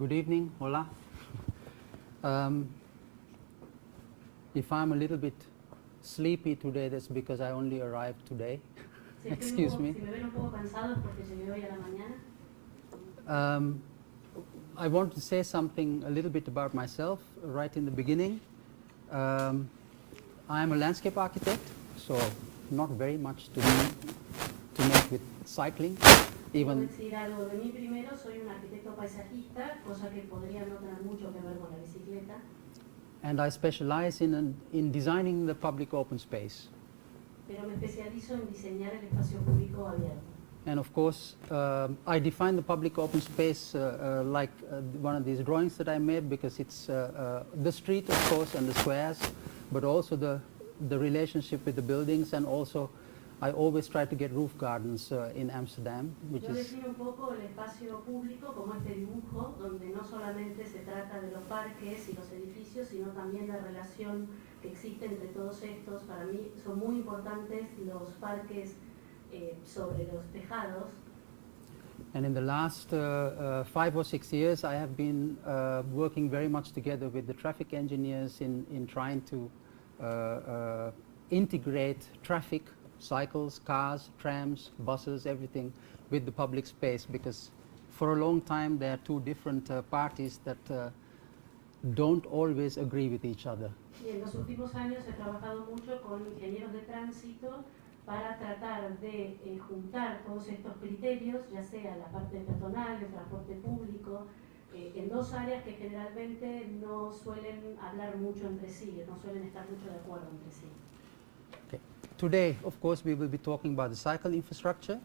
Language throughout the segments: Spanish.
Good evening, hola. If I'm a little bit sleepy today, that's because I only arrived today. Excuse me. Si me ven un poco cansado es porque llegué hoy a la mañana. I want to say something a little bit about myself right in the beginning. I'm a landscape architect, so not very much to make with cycling. Quiero decir algo de mí primero, soy un arquitecto paisajista, cosa que podría no tener mucho que ver con la bicicleta. And I specialize in designing the public open space. Pero me especializo en diseñar el espacio público abierto. And of course, I define the public open space like one of these drawings that I made, because it's the street, of course, and the squares, but also the relationship with the buildings, and also I always try to get roof gardens in Amsterdam, which Yo is... defino un poco el espacio público como este dibujo, donde no solamente se trata de los parques y los edificios, sino también la relación que existe entre todos estos. Para mí son muy importantes los parques sobre los tejados. And in the last 5 or 6 years, I have been working very much together with the traffic engineers in trying to integrate traffic, cycles, cars, trams, buses, everything with the public space, because for a long time there are two different parties that don't always agree with each other. Y en los últimos años he trabajado mucho con ingenieros de tránsito para tratar de juntar todos estos criterios, ya sea la parte peatonal, el transporte público, en dos áreas que generalmente no suelen hablar mucho entre sí, no suelen estar mucho de acuerdo entre sí. Okay. Today, of course, we will be talking about the cycle infrastructure.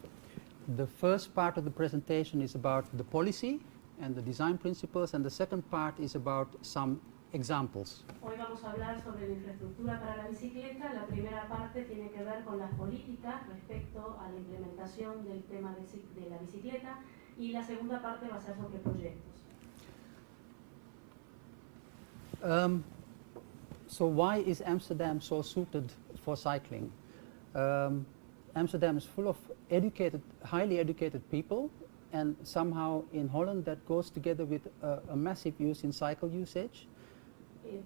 The first part of the presentation is about the policy and the design principles, and the second part is about some examples. Hoy vamos a hablar sobre la infraestructura para la bicicleta. La primera parte tiene que ver con las políticas respecto a la implementación del tema de la bicicleta, y la segunda parte va a ser sobre proyectos. So why is Amsterdam so suited for cycling? Amsterdam is full of educated, highly educated people, and somehow in Holland that goes together with a massive use in cycle usage.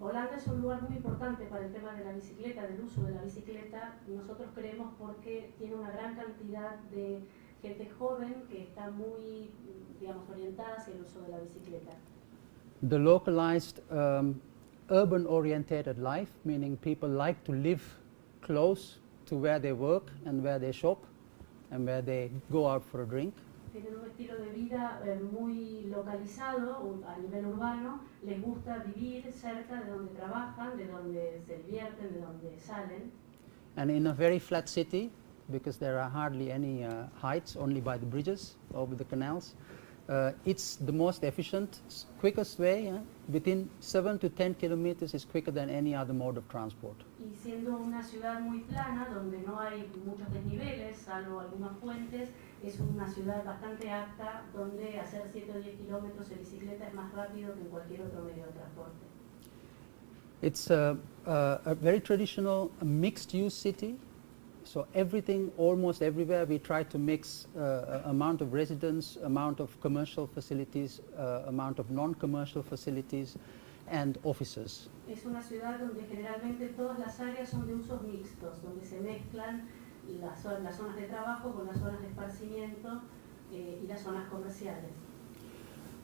Holanda es un lugar muy importante para el tema de la bicicleta, del uso de la bicicleta. Nosotros creemos porque tiene una gran cantidad de gente joven que está muy, digamos, orientada hacia el uso de la bicicleta. The localized urban-oriented life, meaning people like to live close to where they work and where they shop and where they go out for a drink. Tienen un estilo de vida muy localizado a nivel urbano, les gusta vivir cerca de donde trabajan, de donde se divierten, de donde salen. And in a very flat city, because there are hardly any heights, only by the bridges over the canals, it's the most efficient, quickest way. Within 7 to 10 kilometers is quicker than any other mode of transport. Y siendo una ciudad muy plana, donde no hay muchos desniveles, salvo algunos puentes, es una ciudad bastante apta, donde hacer 7 o 10 kilómetros en bicicleta es más rápido que en cualquier otro medio de transporte. It's a very traditional mixed-use city. So everything, almost everywhere, we try to mix amount of residents, amount of commercial facilities, amount of non-commercial facilities, and offices. Es una ciudad donde generalmente todas las áreas son de usos mixtos, donde se mezclan las zonas de trabajo con las zonas de esparcimiento y las zonas comerciales.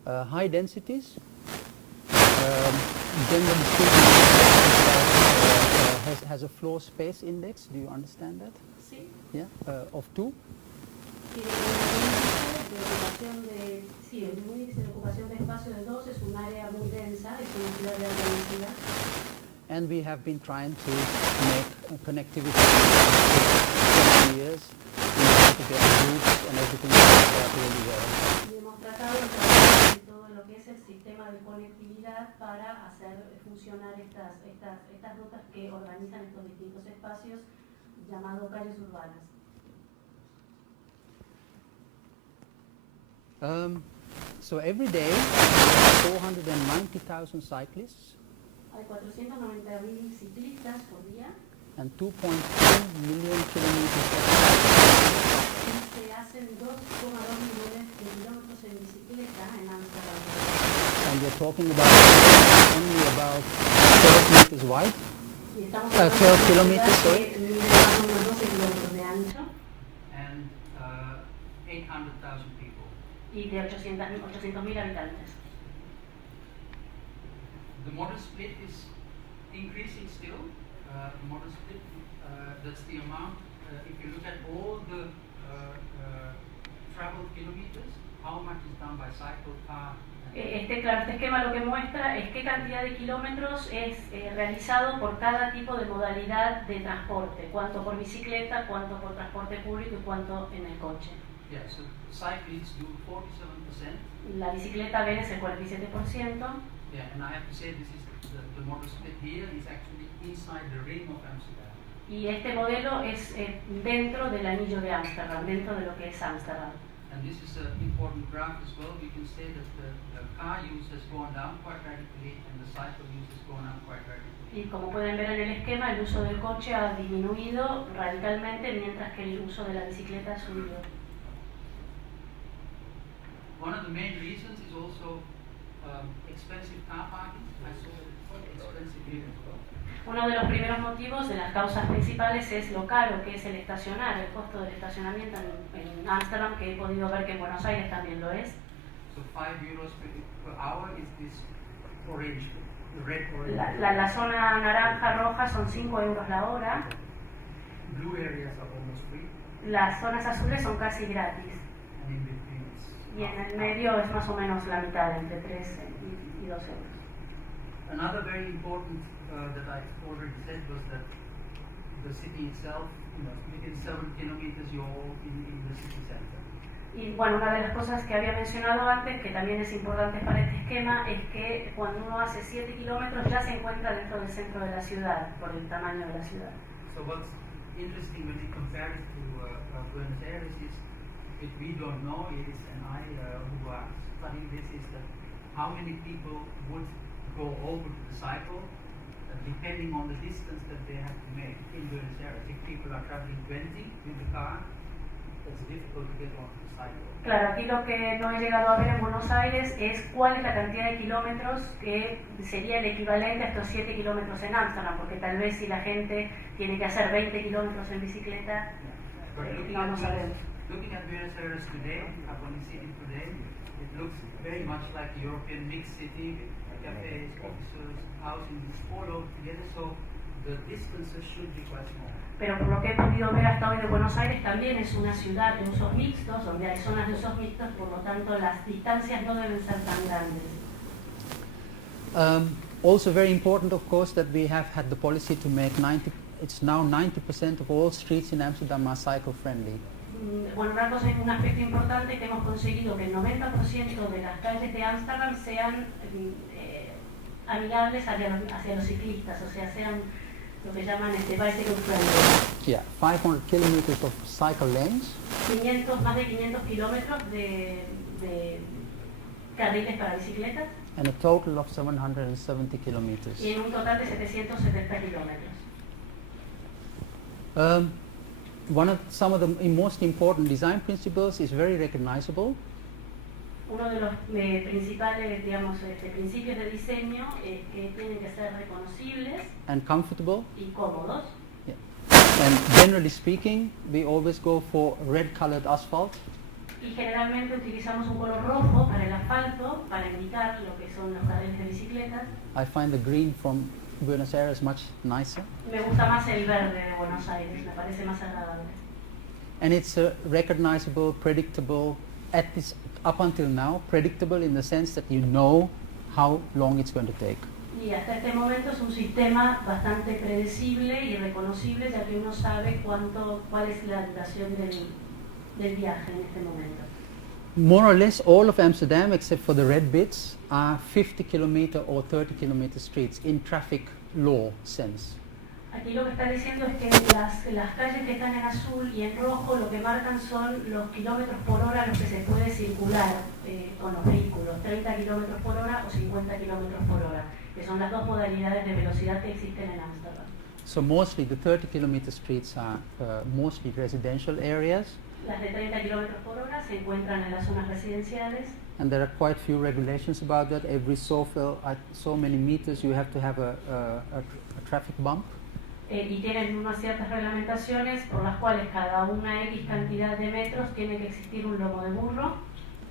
High densities. Generally speaking, has a floor space index. Do you understand that? Sí. Yeah, of 2. Sí, el índice de ocupación de espacio de 2 es un área muy densa, es una ciudad de alta densidad. And we have been trying to make connectivity for 20 years in order to get routes and everything really well. Y hemos tratado de trabajar en todo lo que es el sistema de conectividad para hacer funcionar estas rutas que organizan estos distintos espacios llamados calles urbanas. So every day, 490,000 cyclists. Hay 490.000 ciclistas por día. And 2.2 million kilometers of Se hacen 2,2 millones de kilómetros en bicicleta en Ámsterdam. talking about only about 12 meters wide. Y estamos 12 hablando de una kilometers, ciudad sorry. que mide más o menos 12 kilómetros de ancho and 800,000 people. y de 800.000 habitantes. The model split is increasing still. The model split, that's the amount. If you look at all the traveled kilometers, how much is done by cycle, car, Este esquema lo que muestra es qué cantidad de kilómetros es realizado por cada tipo de modalidad de transporte, cuánto por bicicleta, cuánto por transporte público y cuánto en el coche. yeah, so cyclists do 47%. La bicicleta ven es el 47%. Yeah, and I have to say this is the model split here is actually inside the ring of Amsterdam. Y este modelo es dentro del anillo de Ámsterdam, dentro de lo que es Ámsterdam. And this is an important graph as well. We can say that the car use has gone down quite radically and the cycle use has gone up quite radically. Y como pueden ver en el esquema, el uso del coche ha disminuido radicalmente, mientras que el uso de la bicicleta ha subido. One of the main reasons is also expensive car parking. I saw expensive here as well. Uno de los primeros motivos de las causas principales es lo caro que es el estacionar, el costo del estacionamiento en Ámsterdam, que he podido ver que en Buenos Aires también lo es. So 5 euros per hour is this orange, the red orange. La zona naranja roja son 5 euros la hora, Blue areas are almost free, las zonas azules son casi gratis and in between it's y en el medio es más o menos la mitad, entre 3 y 2 euros. Another very important that I already said was that the city itself, within 7 kilometers you're all in the city center. Y bueno, una de las cosas que había mencionado antes, que también es importante para este esquema, es que cuando uno hace 7 kilómetros ya se encuentra dentro del centro de la ciudad, por el tamaño de la ciudad. So what's interesting when you compare it to Buenos Aires is, if we don't know, Iris and I who are studying this, is that how many people would go over to the cycle depending on the distance that they have to make in Buenos Aires. If people are traveling 20 with the car, it's difficult to get onto the cycle. Claro, aquí lo que no he llegado a ver en Buenos Aires es cuál es la cantidad de kilómetros que sería el equivalente a estos 7 kilómetros en Ámsterdam, porque tal vez si la gente tiene que hacer 20 kilómetros en bicicleta, But no lo sabemos. looking at Buenos Aires today, upon the city today, it looks very much like a European mixed city with cafes, offices, housing, all over together, so the distances should be quite small. Pero por lo que he podido ver hasta hoy de Buenos Aires, también es una ciudad de usos mixtos, donde hay zonas de usos mixtos, por lo tanto las distancias no deben ser tan grandes. Also very important, of course, that we have had the policy to make it's now 90% of all streets in Amsterdam are cycle friendly. Bueno, un aspecto importante que hemos conseguido que el 90% de las calles de Ámsterdam sean amigables hacia los ciclistas, o sea, sean lo que llaman bicycle friendly. Yeah, 500 kilometers of cycle lanes. Más de 500 kilómetros de carriles para bicicletas. And a total of 770 kilometers. Y en un total de 770 kilómetros. Some of the most important design principles is very recognizable. Uno de los principales, digamos, principios de diseño es que tienen que ser reconocibles and comfortable. y cómodos. Yeah. And generally speaking, we always go for red-colored asphalt. Y generalmente utilizamos un color rojo para el asfalto, para indicar lo que son los carriles de bicicletas. I find the green from Buenos Aires much nicer. Me gusta más el verde de Buenos Aires, me parece más agradable. And it's recognizable, predictable, up until now, predictable in the sense that you know how long it's going to take. Y hasta este momento es un sistema bastante predecible y reconocible, ya que uno sabe cuál es la duración del viaje en este momento. More or less all of Amsterdam, except for the red bits, are 50 kilometer or 30 kilometer streets in traffic law sense. Aquí lo que está diciendo es que las calles que están en azul y en rojo lo que marcan son los kilómetros por hora a los que se puede circular con los vehículos, 30 kilómetros por hora o 50 kilómetros por hora, que son las dos modalidades de velocidad que existen en Ámsterdam. So mostly the 30 kilometer streets are mostly residential areas. Las de 30 kilómetros por hora se encuentran en las zonas residenciales. And there are quite few regulations about that. Every so many meters you have to have a traffic bump. Y tienen unas ciertas reglamentaciones por las cuales cada una X cantidad de metros tiene que existir un lomo de burro.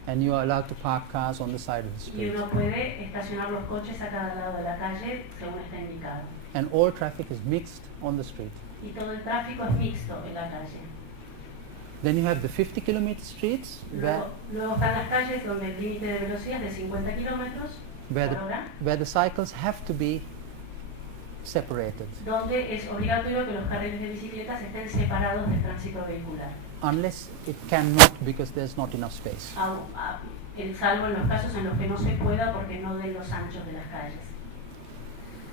And you are allowed to park cars on the side of the Y street. uno puede estacionar los coches a cada lado de la calle según está indicado. And all traffic is mixed on the street. Y todo el tráfico es mixto en la calle. Then you have the 50-kilometer streets Luego están las calles donde el límite de velocidad es de 50 kilómetros por hora, where the cycles have to be separated, donde es obligatorio que los carriles de bicicletas estén separados del tránsito vehicular. unless it cannot because there's not enough space. Salvo en los casos en los que no se pueda porque no den los anchos de las calles.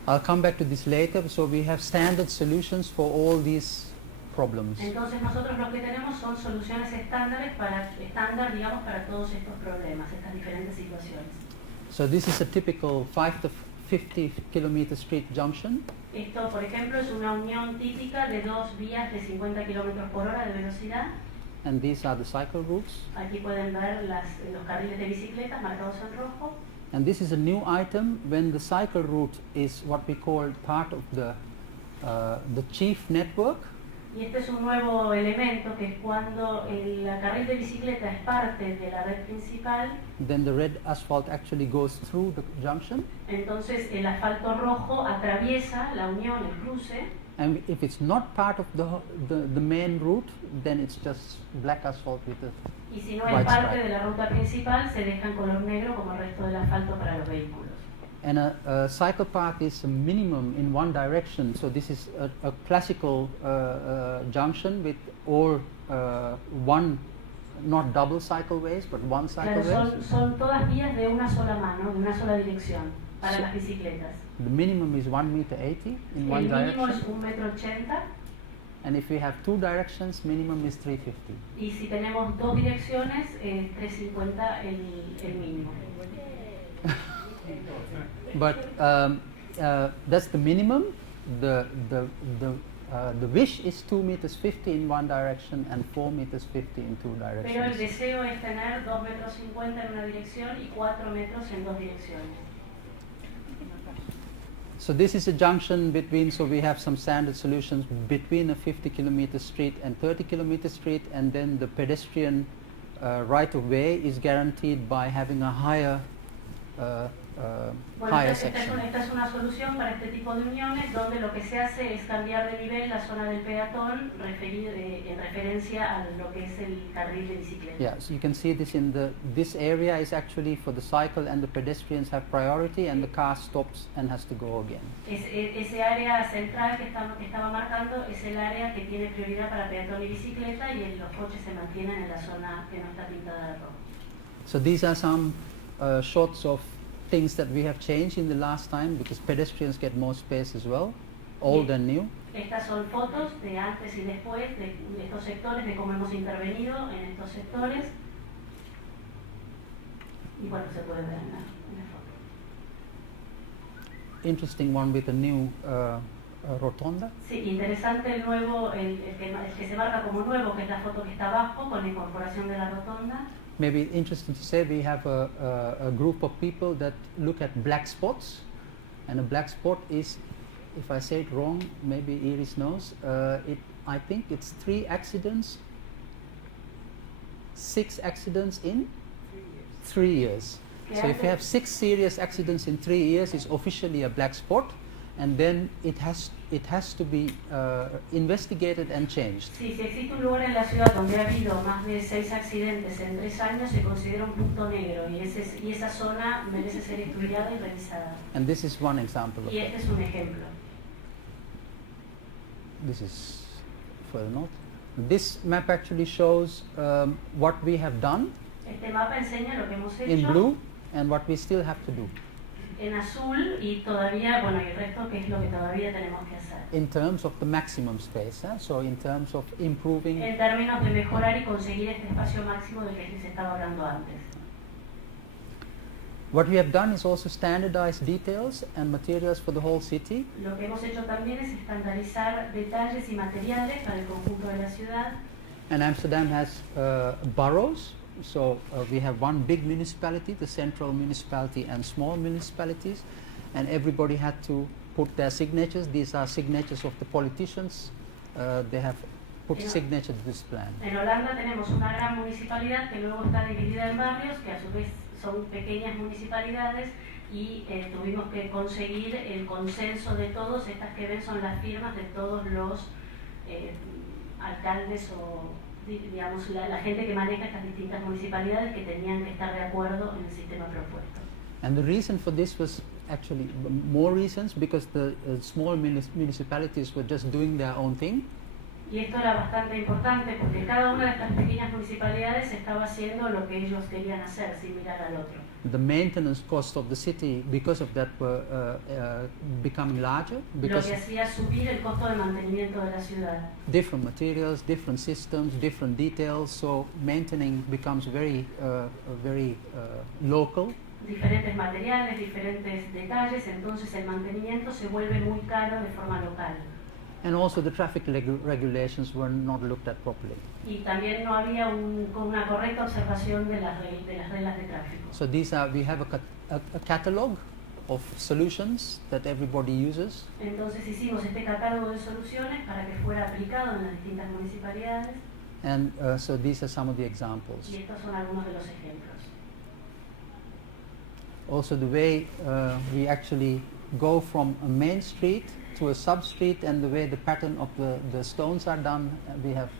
I'll come back to this later. So we have standard solutions for all these problems. Entonces nosotros lo que tenemos son soluciones estándar, digamos, para todos estos problemas, estas diferentes situaciones. So this is a typical 5 to 50 kilometer street junction. Esto, por ejemplo, es una unión típica de dos vías de 50 kilómetros por hora de velocidad. And these are the cycle routes. Aquí pueden ver los carriles de bicicletas marcados en rojo. And this is a new item when the cycle route is what we call part of the chief network. Y este es un nuevo elemento que es cuando el carril de bicicleta es parte de la red principal. Then the red asphalt actually goes through the junction. Entonces el asfalto rojo atraviesa la unión, el cruce. And if it's not part of the main route, then it's just black asphalt with a Y si no es white parte stripe. de la ruta principal, se deja en color negro como el resto del asfalto para los vehículos. And a cycle path is a minimum in one direction. So this is a classical junction with all one, not double cycleways, but one Claro, cycleway. son todas vías de una sola mano, de una sola dirección para las bicicletas. The minimum is 1 meter 80 in one El mínimo es direction. 1,80 m And if we have two directions, minimum is 350. y si tenemos dos direcciones, 350 el mínimo. But that's the minimum. The wish is 2 meters 50 in one direction and 4 meters 50 in two Pero el directions. deseo es tener 2,50 m en una dirección y 4 metros en dos direcciones. So this is a junction between, so we have some standard solutions between a 50 kilometer street and 30 kilometer street, and then the pedestrian right of way is guaranteed by having a higher Bueno, higher esta section. es una solución para este tipo de uniones donde lo que se hace es cambiar de nivel la zona del peatón en referencia a lo que es el carril de bicicleta. Yeah, so you can see this in this area is actually for the cycle, and the pedestrians have priority, and the car stops and has to go again. Ese área central que estaba marcando es el área que tiene prioridad para peatón y bicicleta y los coches se mantienen en la zona que no está pintada de rojo. So these are some shots of things that we have changed in the last time, because pedestrians get more space as well, old and new. Estas son fotos de antes y después de estos sectores, de cómo hemos intervenido en estos sectores. Y bueno, se puede ver en la foto. Interesting one with a new rotonda. Sí, interesante el nuevo, el que se marca como nuevo, que es la foto que está abajo, con la incorporación de la rotonda. Maybe interesting to say, we have a group of people that look at black spots, and a black spot is, if I say it wrong, maybe Iris knows, I think it's 6 accidents in 3 years. So if you have 6 serious accidents in 3 years, it's officially a black spot, and then it has to be investigated and changed. Sí, si existe un lugar en la ciudad donde ha habido más de 6 accidentes en 3 años, se considera un punto negro y esa zona merece ser estudiada y revisada. And this is one example of Y that. este es un ejemplo. This is further north. This map actually shows what we have done Este mapa enseña lo que hemos hecho in blue and what we still have to do en azul y todavía, bueno, y el resto que es lo que todavía tenemos que hacer. in terms of the maximum space. So in terms of improving. En términos de mejorar y conseguir este espacio máximo del que les estaba hablando antes. What we have done is also standardize details and materials for the whole city. Lo que hemos hecho también es estandarizar detalles y materiales para el conjunto de la ciudad. And Amsterdam has boroughs. So we have one big municipality, the central municipality, and small municipalities, and everybody had to put their signatures. These are signatures of the politicians. They have put signature to this plan. En Holanda tenemos una gran municipalidad que luego está dividida en barrios, que a su vez son pequeñas municipalidades, y tuvimos que conseguir el consenso de todos. Estas que ven son las firmas de todos los alcaldes o digamos la gente que maneja estas distintas municipalidades, que tenían que estar de acuerdo en el sistema propuesto. And the reason for this was actually more reasons, because the small municipalities were just doing their own thing. Y esto era bastante importante porque cada una de estas pequeñas municipalidades estaba haciendo lo que ellos querían hacer sin mirar al otro. The maintenance costs of the city, because of that, were becoming larger. Lo que hacía subir el costo de mantenimiento de la ciudad. Different materials, different systems, different details. So maintaining becomes very local. Diferentes materiales, diferentes detalles, entonces el mantenimiento se vuelve muy caro de forma local. And also the traffic regulations were not looked at properly. Y también no había una correcta observación de las reglas de tráfico. So we have a catalog of solutions that everybody uses. Entonces hicimos este catálogo de soluciones para que fuera aplicado en las distintas municipalidades. And so these are some of the examples. Y estos son algunos de los ejemplos. Also the way we actually go from a main street to a sub-street, and the way the pattern of the stones are done, we have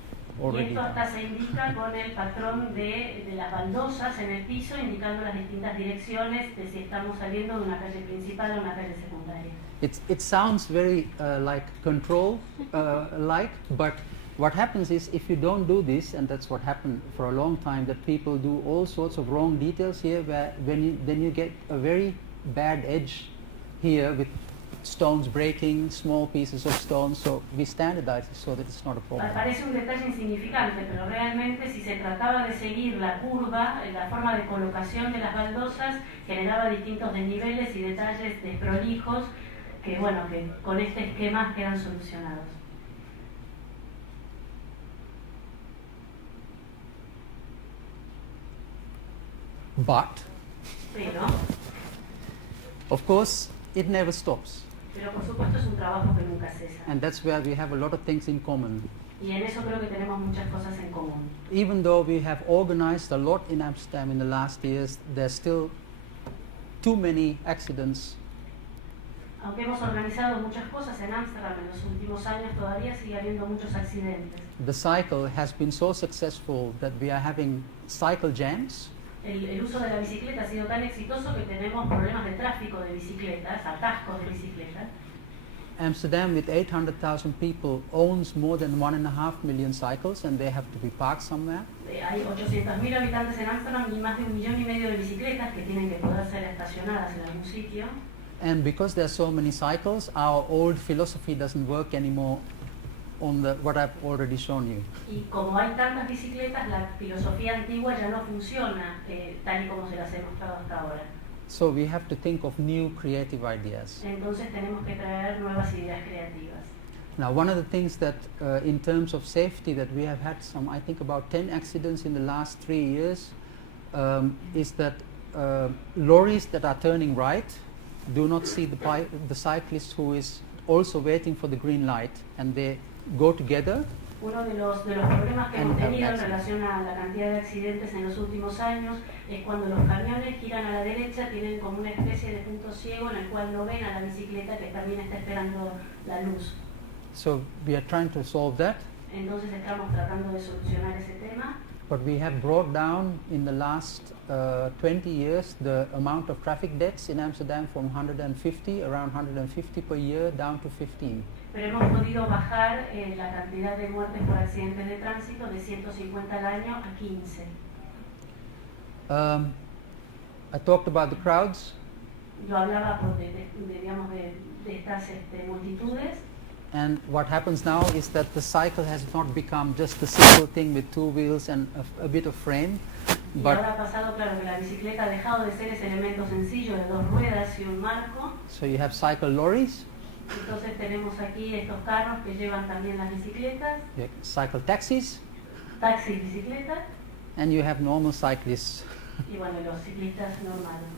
already Y esto hasta done. se indica con el patrón de las baldosas en el piso, indicando las distintas direcciones de si estamos saliendo de una calle principal o una calle secundaria. It sounds very like control but what happens is, if you don't do this, and that's what happened for a long time, that people do all sorts of wrong details here, where then you get a very bad edge here with stones breaking, small pieces of stone. So we standardize it so that it's not a problem. Parece un detalle insignificante, pero realmente si se trataba de seguir la curva, la forma de colocación de las baldosas generaba distintos desniveles y detalles desprolijos que, bueno, que con este esquema quedan solucionados. But, Pero of course, it never stops. por supuesto es un trabajo que nunca cesa. And that's where we have a lot of things in common. Y en eso creo que tenemos muchas cosas en común. Even though we have organized a lot in Amsterdam in the last years, there's still too many accidents. Aunque hemos organizado muchas cosas en Ámsterdam en los últimos años, todavía sigue habiendo muchos accidentes. The cycle has been so successful that we are having cycle jams. El uso de la bicicleta ha sido tan exitoso que tenemos problemas de tráfico de bicicletas, atascos de bicicletas. Amsterdam, with 800,000 people, owns more than 1.5 million cycles, and they have to be parked somewhere. Hay 800.000 habitantes en Ámsterdam y más de 1,5 millones de bicicletas que tienen que poder ser estacionadas en algún sitio. And because there are so many cycles, our old philosophy doesn't work anymore on what I've already shown you. Y como hay tantas bicicletas, la filosofía antigua ya no funciona tal y como se las he mostrado hasta ahora. So we have to think of new creative ideas. Entonces tenemos que traer nuevas ideas creativas. Now, one of the things that, in terms of safety, that we have had I think about 10 accidents in the last 3 years, is that lorries that are turning right do not see the cyclist who is also waiting for the green light, and they go together. Uno de los problemas que hemos tenido en relación a la cantidad de accidentes en los últimos años es cuando los camiones giran a la derecha, tienen como una especie de punto ciego en el cual no ven a la bicicleta que también está esperando la luz. So we are trying to solve that. Entonces estamos tratando de solucionar ese tema. But we have brought down in the last 20 years the amount of traffic deaths in Amsterdam from around 150 per year, down to 15. Pero hemos podido bajar la cantidad de muertes por accidentes de tránsito de 150 al año a 15. I talked about the crowds. Yo hablaba de estas multitudes. And what happens now is that the cycle has not become just a simple thing with two wheels and a bit of frame. Y ahora ha pasado, claro, que la bicicleta ha dejado de ser ese elemento sencillo de dos ruedas y un marco. So you have cycle lorries. Entonces tenemos aquí estos carros que llevan también las bicicletas. Cycle taxis. taxis, bicicletas, and you have normal cyclists. y bueno, los ciclistas normales.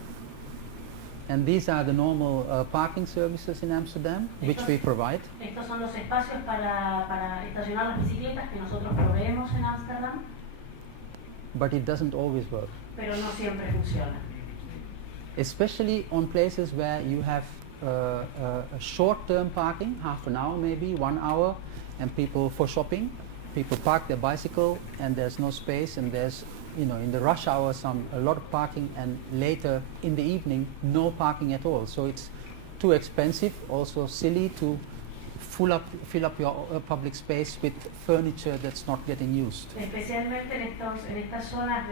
And these are the normal parking services in Amsterdam, which we provide. Estos son los espacios para estacionar las bicicletas que nosotros proveemos en Ámsterdam, But it doesn't always work, pero no siempre funciona. especially on places where you have a short-term parking, half an hour maybe, 1 hour, and people for shopping. People park their bicycle and there's no space, and there's, you know, in the rush hour a lot of parking, and later in the evening no parking at all. So it's too expensive, also silly to fill up your public space with furniture that's not getting used. Especialmente en estas zonas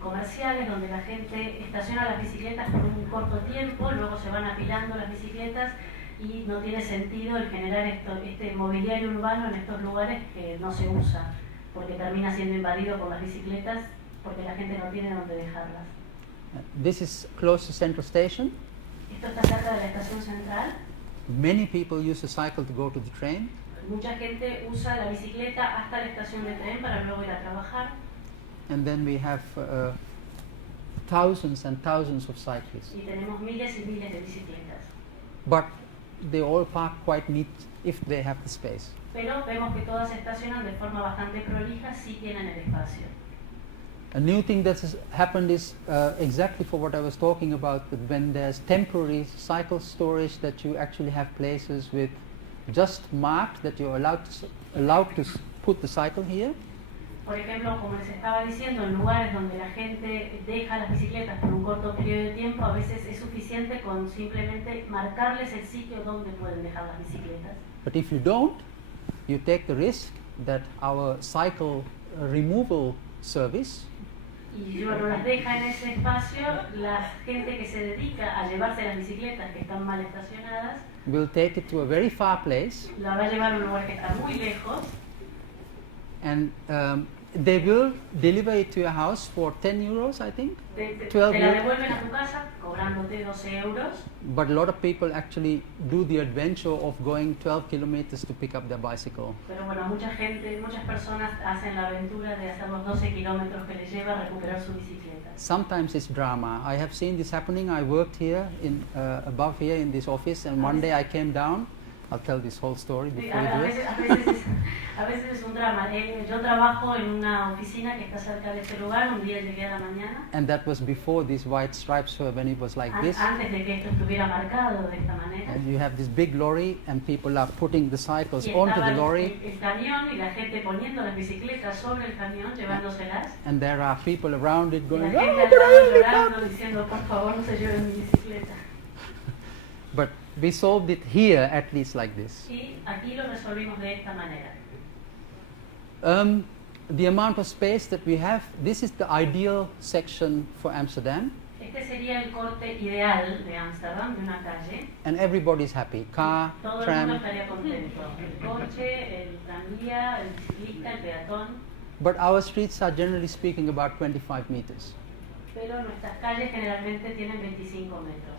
comerciales donde la gente estaciona las bicicletas por un corto tiempo, luego se van apilando las bicicletas y no tiene sentido el generar este mobiliario urbano en estos lugares que no se usa, porque termina siendo invadido por las bicicletas porque la gente no tiene donde dejarlas. This is close to Central Station. Esto está cerca de la estación central. Many people use a cycle to go to the train. Mucha gente usa la bicicleta hasta la estación de tren para luego ir a trabajar. And then we have thousands and thousands of cyclists. Y tenemos miles y miles de bicicletas. But they all park quite neat if they have the space. Pero vemos que todas se estacionan de forma bastante prolija si tienen el espacio. A new thing that has happened is exactly for what I was talking about, that when there's temporary cycle storage, that you actually have places with just marked that you're allowed to put the cycle here. Por ejemplo, como les estaba diciendo, en lugares donde la gente deja las bicicletas por un corto periodo de tiempo, a veces es suficiente con simplemente marcarles el sitio donde pueden dejar las bicicletas. But if you don't, you take the risk that our cycle removal service Y si uno las deja en ese espacio, la gente que se dedica a llevarse las bicicletas que están mal estacionadas will take it to a very far place, la va a llevar a un lugar que está muy lejos and they will deliver it to your house for 10 euros, I think. te 12 la euros. devuelven a tu casa cobrándote 12 euros. But a lot of people actually do the adventure of going 12 kilometers to pick up their bicycle. Pero bueno, muchas personas hacen la aventura de hacer los 12 kilómetros que les lleva a recuperar su bicicleta. Sometimes it's drama. I have seen this happening. I worked here above here in this office, and one day I came down. I'll tell this whole story Sí, before you do it. a veces es un drama. Yo trabajo en una oficina que está cerca de ese lugar. Un día llegué a la mañana. And that was before these white stripes were, when it was like this. Antes de que esto estuviera marcado de esta manera. And you have this big lorry, and people are putting the cycles Y onto estaba the lorry. el camión y la gente poniendo las bicicletas sobre el camión, llevándoselas. And there are people around it Y going, la gente "Oh, al lado but llorando, diciendo, por favor, no se lleven mi bicicleta. But we solved it here at least like this. Y aquí lo resolvimos de esta manera. The amount of space that we have, this is the ideal section for Amsterdam, Este sería el corte ideal de Ámsterdam, de una calle. and everybody's happy. Car, Todo el mundo tram. estaría contento. El coche, el tranvía, el ciclista, el peatón. But our streets are generally speaking about 25 meters. Pero nuestras calles generalmente tienen 25 metros.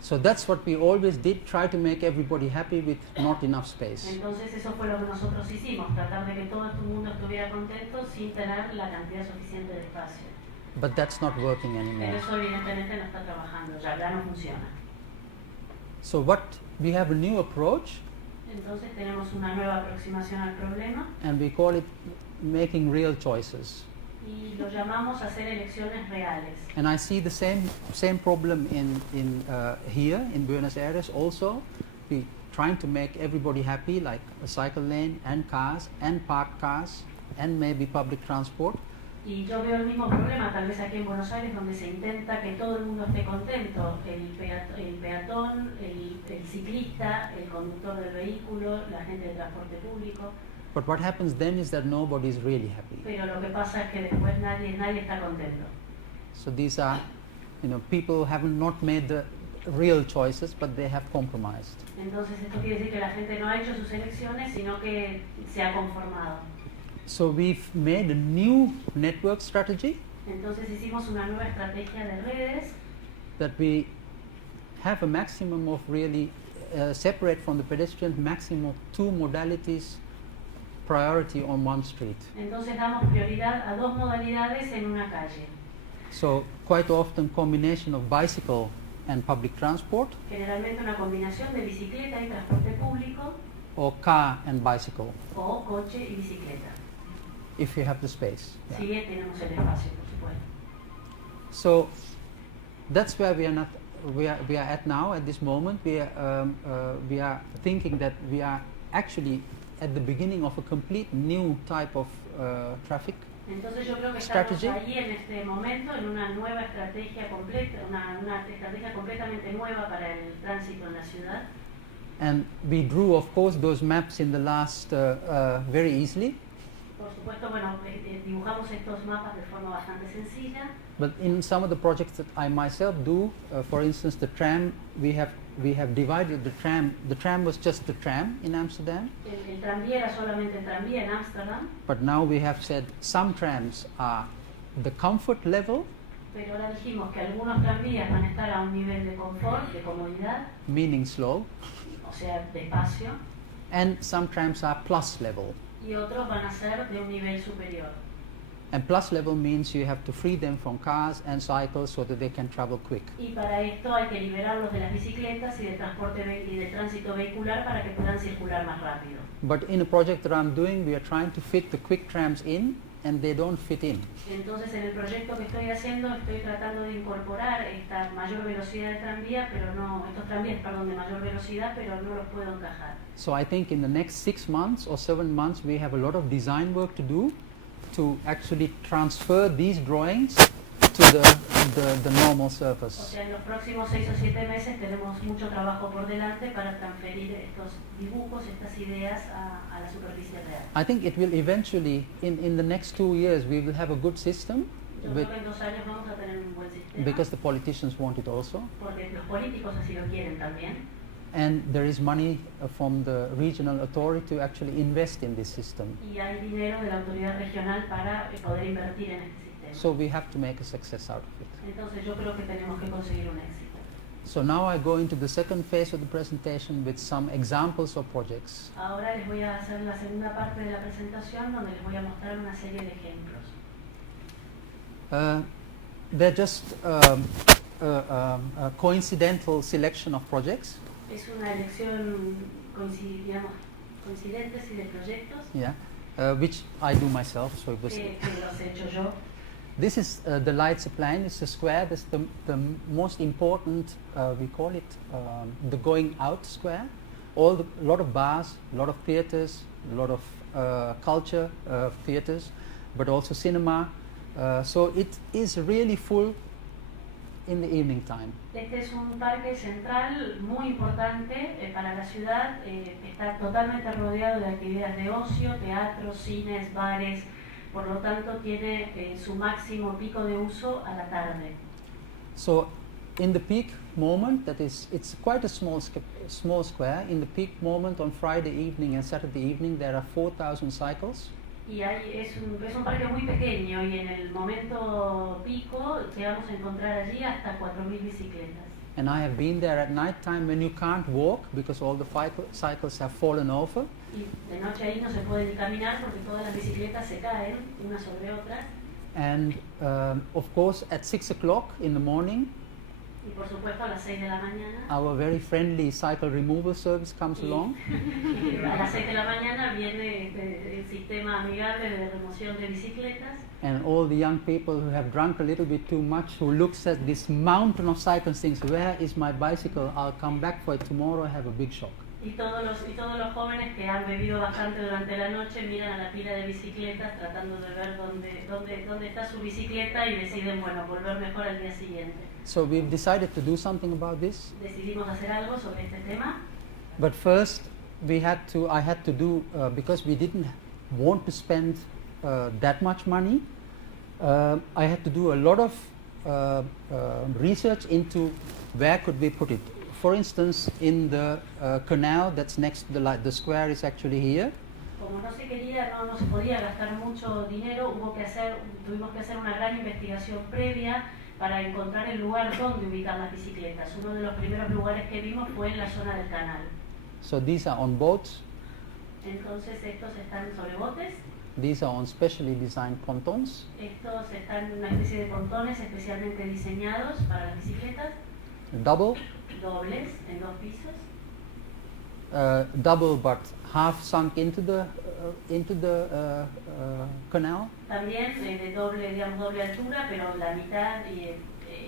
So that's what we always did, try to make everybody happy with not enough space. Entonces eso fue lo que nosotros hicimos, tratar de que todo el mundo estuviera contento sin tener la cantidad suficiente de espacio. But that's not working Pero anymore. eso evidentemente no está trabajando, ya no funciona. So what we have a new approach, Entonces tenemos una nueva aproximación al problema and we call it making real choices. y lo llamamos hacer elecciones reales. And I see the same problem in here in Buenos Aires also. We trying to make everybody happy, like a cycle lane and cars and parked cars and maybe public transport. Y yo veo el mismo problema, tal vez aquí en Buenos Aires, donde se intenta que todo el mundo esté contento, el peatón, el ciclista, el conductor del vehículo, la gente de transporte público. But what happens then is that nobody is really happy. Pero lo que pasa es que después nadie está contento. So these are, people who have not made the real choices, but they have compromised. Entonces esto quiere decir que la gente no ha hecho sus elecciones, sino que se ha conformado. So we've made a new network strategy Entonces hicimos una nueva estrategia de redes that we have a maximum of really separate from the pedestrian maximum of 2 modalities priority on one street. Entonces damos prioridad a dos modalidades en una calle. So quite often combination of bicycle and public transport, Generalmente una combinación de bicicleta y transporte público or car and bicycle, o coche y bicicleta. if you have the space. Yeah. Si tenemos el espacio, por supuesto. So that's where we are at now. At this moment, we are thinking that we are actually at the beginning of a complete new type of traffic Entonces yo creo que strategy. estamos ahí en este momento en una nueva estrategia completa, una estrategia completamente nueva para el tránsito en la ciudad. And we drew, of course, those maps in the last very easily. Por supuesto, bueno, dibujamos estos mapas de forma bastante sencilla. But in some of the projects that I myself do, for instance, the tram, we have divided the tram. The tram was just the tram in Amsterdam. El tranvía era solamente el tranvía en Ámsterdam, But now we have said some trams are the comfort level, pero ahora dijimos que algunos tranvías van a estar a un nivel de confort, de comodidad, meaning slow, o sea, despacio, and some trams are plus level. y otros van a ser de un nivel superior. And plus level means you have to free them from cars and cycles so that they can travel quick. Y para esto hay que liberarlos de las bicicletas y del transporte y del tránsito vehicular para que puedan circular más rápido. But in a project that I'm doing, we are trying to fit the quick trams in, and they don't fit in. Entonces en el proyecto que estoy haciendo estoy tratando de incorporar esta mayor velocidad de tranvía, pero no, estos tranvías, perdón, de mayor velocidad, pero no los puedo encajar. So I think in the next 6 months or 7 months, we have a lot of design work to do to actually transfer these drawings to the normal O surface. sea, en los próximos 6 o 7 meses tenemos mucho trabajo por delante para transferir estos dibujos, estas ideas a la superficie real. I think it will eventually, in the next 2 years, we will have a good system Yo with, creo que en 2 años vamos a tener un buen sistema, because the politicians want it also. porque los políticos así lo quieren también. And there is money from the regional authority to actually invest in this system. Y hay dinero de la autoridad regional para poder invertir en este sistema. So we have to make a success out of it. Entonces yo creo que tenemos que conseguir un éxito. So now I go into the second phase of the presentation with some examples of projects. Ahora les voy a hacer la segunda parte de la presentación donde les voy a mostrar una serie de ejemplos. They're just a coincidental selection of projects. Es una elección coincidentes y de proyectos Yeah, which I do myself. So it was. que los he hecho yo. This is the Leidseplein. It's a square. That's the most important. We call it the going out square. A lot of bars, a lot of theaters, a lot of culture theaters, but also cinema. So it is really full in the evening time. Este es un parque central muy importante para la ciudad. Está totalmente rodeado de actividades de ocio, teatros, cines, bares. Por lo tanto, tiene su máximo pico de uso a la tarde. So in the peak moment, that is, it's quite a small square. In the peak moment on Friday evening and Saturday evening, there are 4,000 cycles. Y es un parque muy pequeño y en el momento pico llegamos a encontrar allí hasta 4.000 bicicletas. And I have been there at night time when you can't walk because all the cycles have fallen over. Y de noche ahí no se puede ni caminar porque todas las bicicletas se caen unas sobre otras. And of course, at 6 o'clock in the morning, Y por supuesto a las 6 de la mañana. our very friendly cycle removal service comes along. Y a las 6 de la mañana viene el sistema amigable de remoción de bicicletas. And all the young people who have drunk a little bit too much, who looks at this mountain of cycles, thinks, where is my bicycle? I'll come back for it tomorrow, I have a big shock. Y todos los jóvenes que han bebido bastante durante la noche miran a la pila de bicicletas tratando de ver dónde está su bicicleta y deciden, bueno, volver mejor al día siguiente. So we've decided to do something about this. Decidimos hacer algo sobre este tema. But first, I had to do, because we didn't want to spend that much money, I had to do a lot of research into where could we put it. For instance, in the canal that's next to the square is actually here. Como no se podía gastar mucho dinero, tuvimos que hacer una gran investigación previa para encontrar el lugar donde ubicar las bicicletas. Uno de los primeros lugares que vimos fue en la zona del canal. So these are on boats. Entonces estos están sobre botes, These are on specially designed pontons. estos están en una especie de pontones especialmente diseñados para las bicicletas, Double, dobles, en 2 pisos, double but half sunk into the canal. también de doble, digamos, doble altura, pero la mitad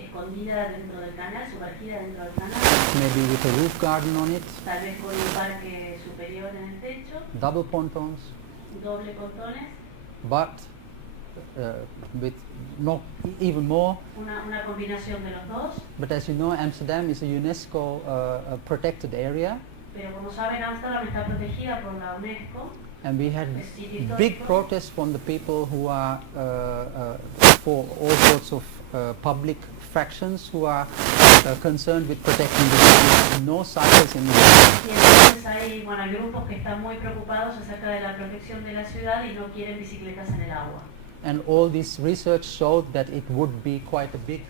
escondida dentro del canal, sumergida dentro del canal, Maybe with a roof garden on it. tal vez con un parque superior en el techo, Double pontons, doble pontones, but with not even more. una combinación de los dos, But as you know, Amsterdam is a UNESCO protected area, pero como saben, Ámsterdam está protegida por la UNESCO, and we had es sitio big histórico. protests from the people who are for all sorts of public fractions who are concerned with protecting the city. No cycles in the city. Y entonces hay, bueno, hay grupos que están muy preocupados acerca de la protección de la ciudad y no quieren bicicletas en el agua. And all this research showed that it would be quite a big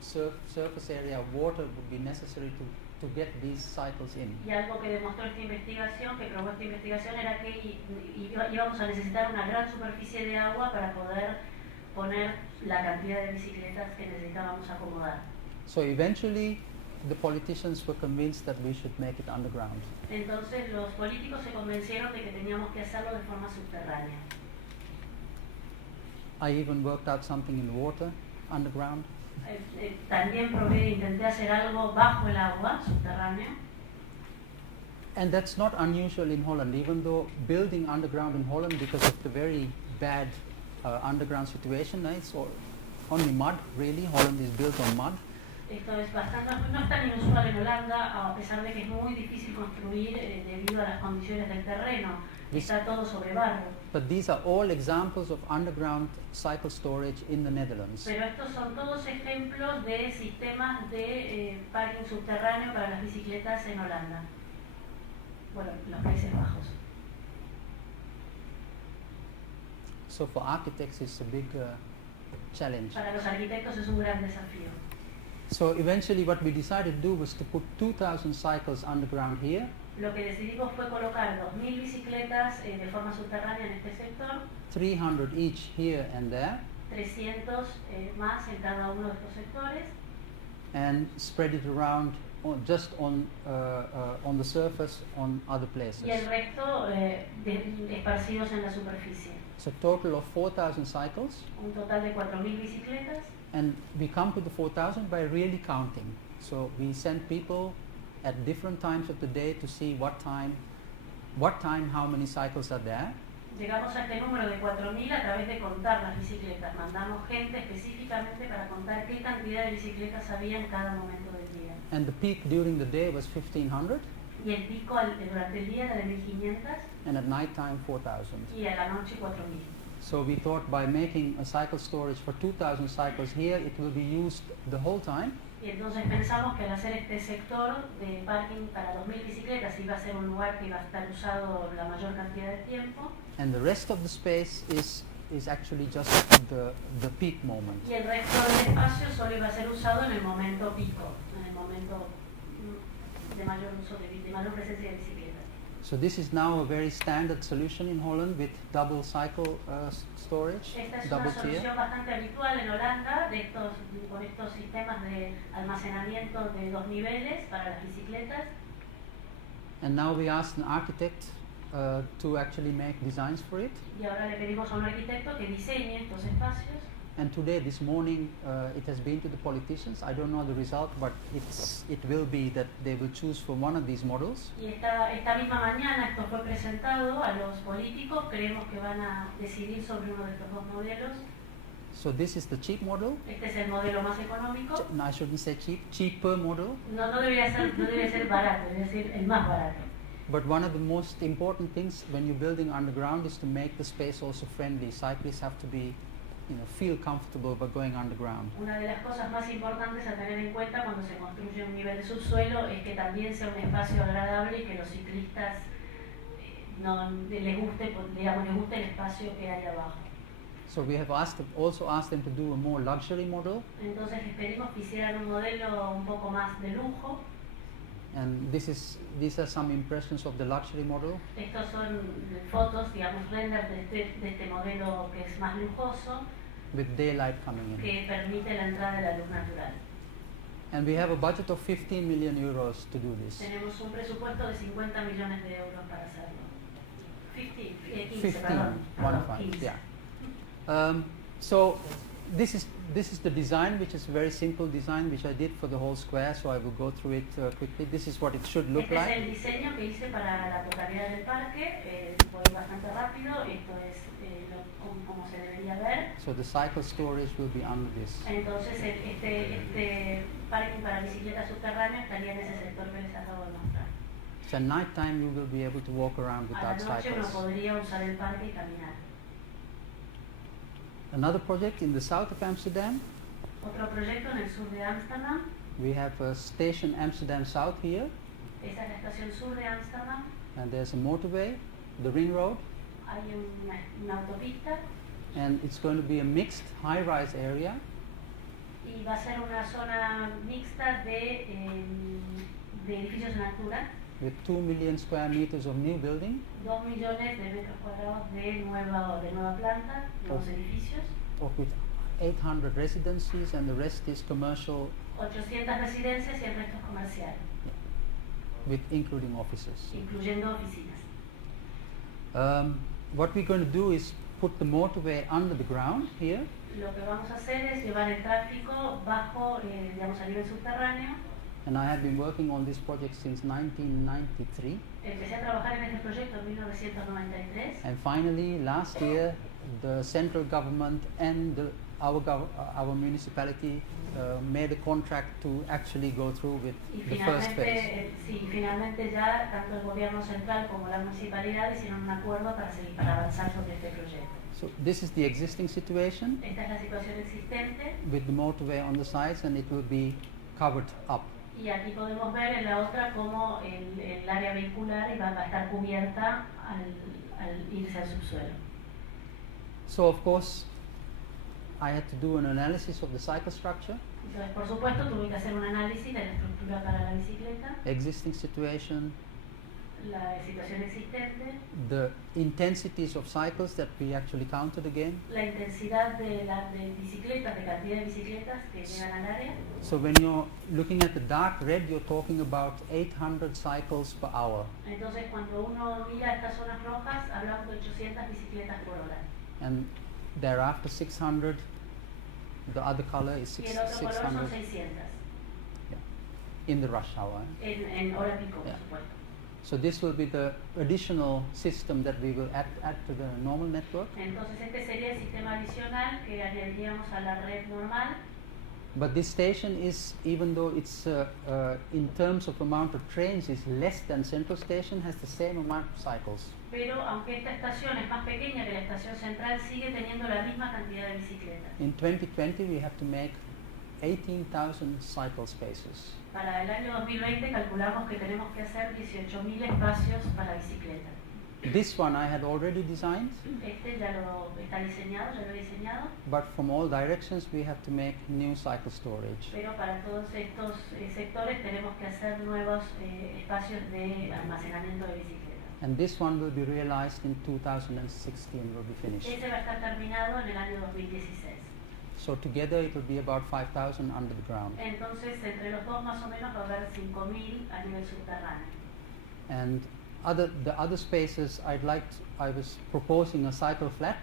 surface area of water would be necessary to get these cycles in. Y algo que demostró esta investigación, que probó esta investigación, era que íbamos a necesitar una gran superficie de agua para poder poner la cantidad de bicicletas que necesitábamos acomodar. So eventually the politicians were convinced that we should make it underground. Entonces los políticos se convencieron de que teníamos que hacerlo de forma subterránea. I even worked out something in the water underground. También probé, intenté hacer algo bajo el agua, subterráneo. And that's not unusual in Holland, even though building underground in Holland, because of the very bad underground situation, it's only mud, really. Holland is built on mud. Esto es bastante, no es tan inusual en Holanda, a pesar de que es muy difícil construir debido a las condiciones del terreno. Está todo sobre barro. But these are all examples of underground cycle storage in the Netherlands. Pero estos son todos ejemplos de sistemas de parking subterráneo para las bicicletas en Holanda. Bueno, los Países Bajos. So for architects it's a big challenge. Para los arquitectos es un gran desafío. So eventually what we decided to do was to put 2,000 cycles underground here, Lo que decidimos fue colocar 2.000 bicicletas de forma subterránea en este sector, 300 each here and there, 300 más en cada uno de estos sectores, and spread it around just on the surface on other places. y el resto esparcidos en la superficie. So total of 4,000 cycles, Un total de 4.000 bicicletas, and we come to the 4,000 by really counting. So we send people at different times of the day to see what time, how many cycles are there. llegamos a este número de 4.000 a través de contar las bicicletas. Mandamos gente específicamente para contar qué cantidad de bicicletas había en cada momento del día. And the peak during the day was 1,500, Y el pico durante el día era de 1.500 and at night time 4,000. y a la noche 4.000. So we thought by making a cycle storage for 2,000 cycles here, it will be used the whole time. Y entonces pensamos que al hacer este sector de parking para 2.000 bicicletas iba a ser un lugar que iba a estar usado la mayor cantidad de tiempo. And the rest of the space is actually just the peak moment. Y el resto del espacio solo iba a ser usado en el momento pico, en el momento de mayor uso de mayor presencia de bicicletas. So this is now a very standard solution in Holland with double cycle storage, Esta es double una tier. solución bastante habitual en Holanda con estos sistemas de almacenamiento de 2 niveles para las bicicletas. And now we asked an architect to actually make designs for it. Y ahora le pedimos a un arquitecto que diseñe estos espacios. And today, this morning, it has been to the politicians. I don't know the result, but it will be that they will choose for one of these models. Y esta misma mañana esto fue presentado a los políticos. Creemos que van a decidir sobre uno de estos dos modelos. So this is the cheap model. Este es el modelo más económico. No, I shouldn't say cheap, cheaper model. No debería ser barato, debería ser el más barato. But one of the most important things when you're building underground is to make the space also friendly. Cyclists have to be, feel comfortable about going underground. Una de las cosas más importantes a tener en cuenta cuando se construye un nivel de subsuelo es que también sea un espacio agradable y que los ciclistas les guste el espacio que hay abajo. So we have also asked them to do a more luxury model. Entonces les pedimos que hicieran un modelo un poco más de lujo. And these are some impressions of the luxury model. Estos son fotos, digamos, renders de este modelo que es más lujoso, With daylight coming in. que permite la entrada de la luz natural. And we have a budget of 15 million euros to do this. Tenemos un presupuesto de 50 millones de euros para hacerlo. 15, 15, perdón. 15, yeah. So this is the design, which is a very simple design, which I did for the whole square, so I will go through it quickly. This is what it should look Este es like. el diseño que hice para la totalidad del parque. Voy bastante rápido. Esto es como se debería ver. So the cycle storage will be under this. Entonces este parking para bicicletas subterráneo estaría en ese sector que les acabo de mostrar. So at night time you will be able to walk around A la without noche uno cycles. podría usar el parque y caminar. Another project in the south of Amsterdam. Otro proyecto en el sur de Ámsterdam. We have a station Amsterdam South here, Esa es la estación sur de Ámsterdam. and there's a motorway, the ring road, Hay una autopista and it's going to be a mixed high-rise area. y va a ser una zona mixta de edificios en altura. With 2 million square meters of new building, 2 millones de metros cuadrados de nueva planta, nuevos edificios, of with 800 residencies, and the rest is commercial, 800 residencias y el resto es comercial, with including offices. incluyendo oficinas. What we're going to do is put the motorway under the ground here, Lo que vamos a hacer es llevar el tráfico bajo, digamos, a nivel subterráneo. and I have been working on this project since 1993. Empecé a trabajar en este proyecto en 1993 And finally, last year, the central government and our municipality made a contract to actually go through with y the first phase. finalmente, finalmente ya tanto el gobierno central como la municipalidad hicieron un acuerdo para avanzar sobre este proyecto. So this is the existing situation Esta es la situación existente with the motorway on the sides, and it will be covered up. y aquí podemos ver en la otra cómo el área vehicular va a estar cubierta al irse al subsuelo. So of course, I had to do an analysis of the cycle structure, Entonces, por supuesto, tuve que hacer un análisis de la estructura para la bicicleta, existing situation, la situación existente, the intensities of cycles that we actually counted again. la intensidad de bicicletas, de cantidad de bicicletas que llegan al área. So when you're looking at the dark red, you're talking about 800 cycles per hour. Entonces, cuando uno mira estas zonas rojas, hablamos de 800 bicicletas por hora. And thereafter 600, the other color is Y el otro color son 600 600, in the rush hour. en hora pico, por Yeah. supuesto. So this will be the additional system that we will add to the normal network. Entonces, este sería el sistema adicional que añadiríamos a la red normal. But this station is, even though it's in terms of amount of trains is less than Central Station, has the same amount of cycles. Pero aunque esta estación es más pequeña que la estación central, sigue teniendo la misma cantidad de bicicletas. In 2020, we have to make 18,000 cycle spaces. Para el año 2020 calculamos que tenemos que hacer 18.000 espacios para bicicleta. This one I had already designed, Este ya lo está diseñado, ya lo he diseñado, but from all directions we have to make new cycle storage. pero para todos estos sectores tenemos que hacer nuevos espacios de almacenamiento de bicicletas. And this one will be realized in 2016, will be finished. Este va a estar terminado en el año 2016. So together it will be about 5,000 under the ground. Entonces, entre los dos más o menos va a haber 5.000 a nivel subterráneo. And the other spaces I was proposing a cycle flat,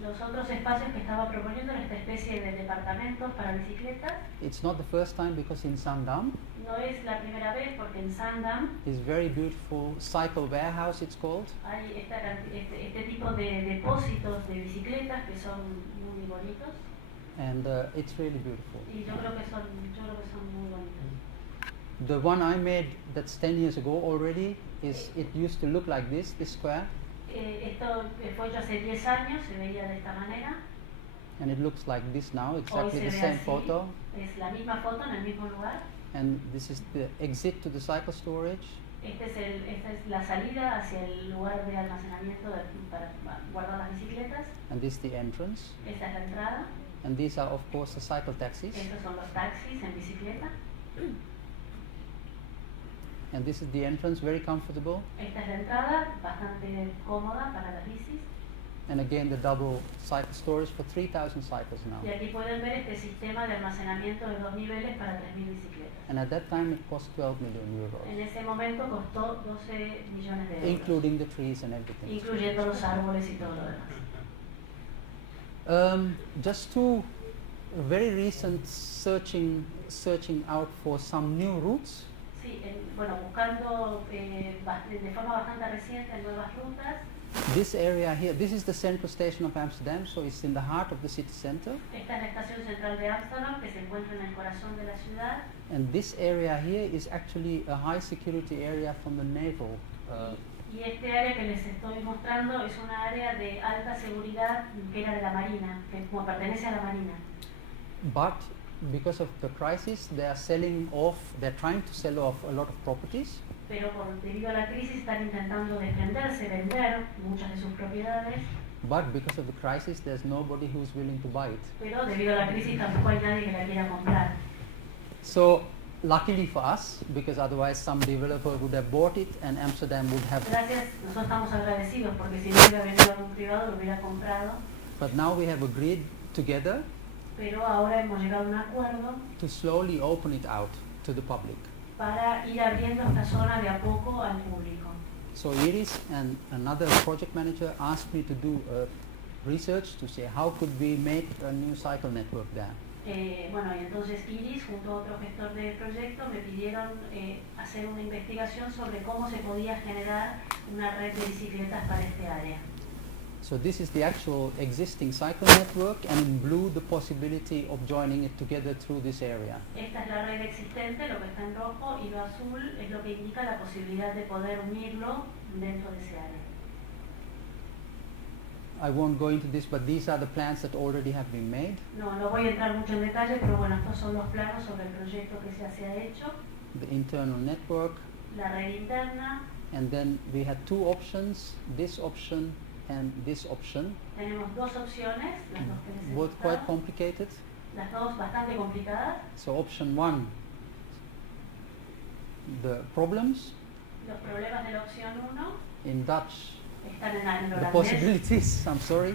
Los otros espacios que estaba proponiendo en esta especie de departamentos para bicicletas it's not the first time because in Sandam no es la primera vez porque en Sandam is very beautiful cycle warehouse it's called, hay este tipo de depósitos de bicicletas que son muy bonitos and it's really beautiful. y yo creo que son muy bonitos. The one I made that's 10 years ago already it used to look like this square, Esto fue hecho hace 10 años, se veía de esta manera. and it looks like this now, Hoy exactly se the ve same así, photo. es la misma foto en el mismo lugar. And this is the exit to the cycle storage, Esta es la salida hacia el lugar de almacenamiento para guardar las bicicletas. and this is the entrance. Esta es la entrada. And these are of course the cycle taxis. Estos son los taxis en bicicleta. And this is the entrance, very comfortable. Esta es la entrada, bastante cómoda para las bicis. And again, the double cycle storage for 3,000 cycles now. Y aquí pueden ver este sistema de almacenamiento de 2 niveles para 3.000 bicicletas. And at that time, it cost 12 million euros, En ese momento costó 12 millones de euros, including the trees and everything. incluyendo los árboles y todo lo demás. Just two very recent searching out for some new routes. Sí, bueno, buscando de forma bastante reciente nuevas rutas. This area here, this is the central station of Amsterdam, so it's in the heart of the city center. Esta es la estación central de Ámsterdam, que se encuentra en el corazón de la ciudad. And this area here is actually a high security area from the naval. Y este área que les estoy mostrando es una área de alta seguridad que era de la Marina, que como pertenece a la Marina. But because of the crisis, they're trying to sell off a lot of properties. Pero debido a la crisis están intentando desprenderse, vender muchas de sus propiedades. But because of the crisis, there's nobody who's willing to buy it. Pero debido a la crisis tampoco hay nadie que la quiera comprar. So, luckily for us, because otherwise some developer would have bought it and Amsterdam would have. Gracias, nosotros estamos agradecidos porque si no hubiera venido a un privado lo hubiera comprado. But now we have agreed together Pero ahora hemos llegado a un acuerdo to slowly open it out to the public. para ir abriendo esta zona de a poco al público. So Iris and another project manager asked me to do research to say how could we make a new cycle network there. Bueno, y entonces Iris junto a otro gestor de proyecto me pidieron hacer una investigación sobre cómo se podía generar una red de bicicletas para este área. So this is the actual existing cycle network, and in blue the possibility of joining it together through this area. Esta es la red existente, lo que está en rojo, y lo azul es lo que indica la posibilidad de poder unirlo dentro de ese área. I won't go into this, but these are the plans that already have been made. No voy a entrar mucho en detalle, pero bueno, estos son los planos sobre el proyecto que ya se ha hecho. The internal network, La red interna, and then we had two options, this option and this option, tenemos dos opciones, las dos que les he both quite mostrado, complicated. las dos bastante complicadas. So option one, the problems, Los problemas de la opción 1 in Dutch, están en the holandés. possibilities, I'm sorry,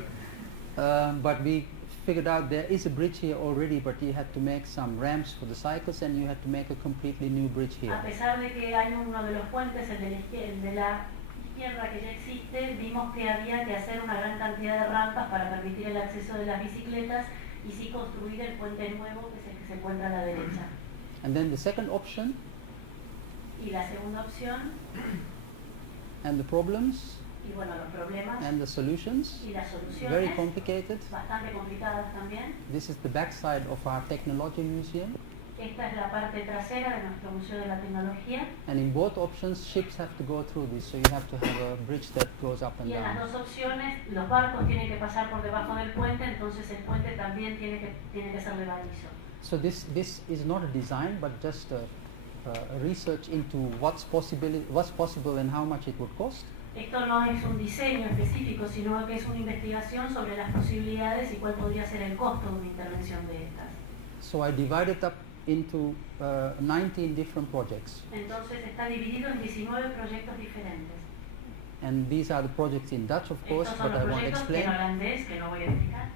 but we figured out there is a bridge here already, but you had to make some ramps for the cycles and you had to make a completely new bridge here. A pesar de que hay uno de los puentes, el de la izquierda que ya existe, vimos que había que hacer una gran cantidad de rampas para permitir el acceso de las bicicletas y sí construir el puente nuevo que es el que se encuentra a la derecha. And then the second option, Y la segunda opción, and the problems y bueno, los problemas and the solutions, y las very soluciones, complicated. bastante complicadas también. This is the backside of our technology museum, Esta es la parte trasera de nuestro Museo de la Tecnología. and in both options ships have to go through this, so you have to have a bridge that goes up and Y en las down. dos opciones, los barcos tienen que pasar por debajo del puente, entonces el puente también tiene que ser levadizo. So this is not a design, but just a research into what's possible and how much it would cost. Esto no es un diseño específico, sino que es una investigación sobre las posibilidades y cuál podría ser el costo de una intervención de estas. So I divided up into 19 different projects, Entonces está dividido en 19 proyectos diferentes. and these are the projects in Dutch, of course, Estos son but los I won't proyectos en explain. holandés, que no voy a explicar.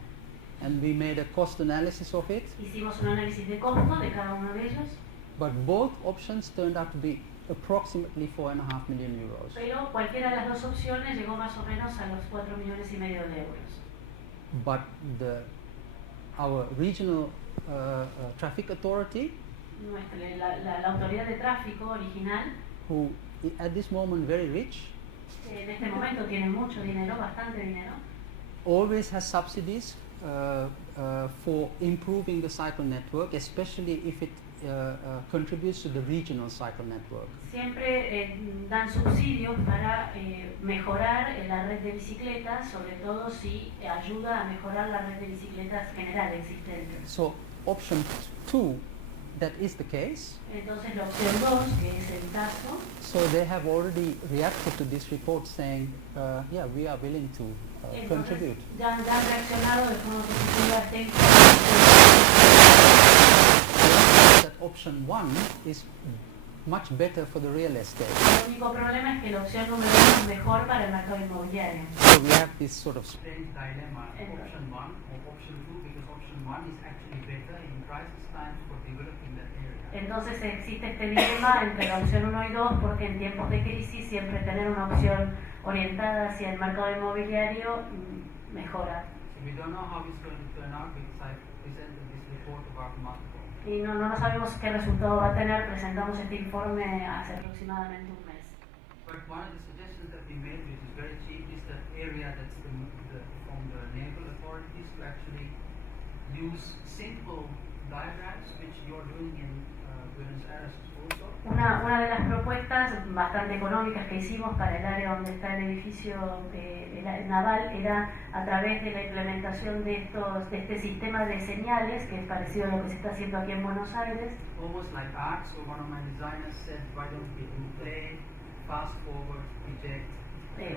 And we made a cost analysis of it, Hicimos un análisis de costo de cada uno de ellos, but both options turned out to be approximately 4.5 million euros. pero cualquiera de las dos opciones llegó más o menos a los 4,5 millones de euros. But our regional traffic authority, La autoridad de tráfico original, who at this moment very rich, en este momento tiene mucho dinero, bastante dinero, always has subsidies for improving the cycle network, especially if it contributes to the regional cycle network. siempre dan subsidios para mejorar la red de bicicletas, sobre todo si ayuda a mejorar la red de bicicletas general existente. So option 2, that is the case. Entonces la opción 2, que es el caso, So they have already reacted to this report saying, yeah, we are willing to entonces contribute. ya han reaccionado de forma positiva a esta That option 1 is much better for the real estate. El único problema es que la opción número 1 es mejor para el mercado inmobiliario. So we have this sort of Strange dilemma, option 1 or option 2, because option 1 is actually better in crisis times for developing that area. Entonces existe este dilema entre la opción 1 y 2 porque en tiempos de crisis siempre tener una opción orientada hacia el mercado inmobiliario mejora. So we don't know how it's going to turn out because I presented this report about a month ago. Y no sabemos qué resultado va a tener. Presentamos este informe hace aproximadamente un mes. But one of the suggestions that we made, which is very cheap, is that area that's from the naval authorities to actually use simple diagrams, which you're doing in Buenos Aires also. Una de las propuestas bastante económicas que hicimos para el área donde está el edificio naval era a través de la implementación de este sistema de señales, que es parecido a lo que se está haciendo aquí en Buenos Aires. Almost like art, so one of my designers said, why don't we do play, fast forward, eject.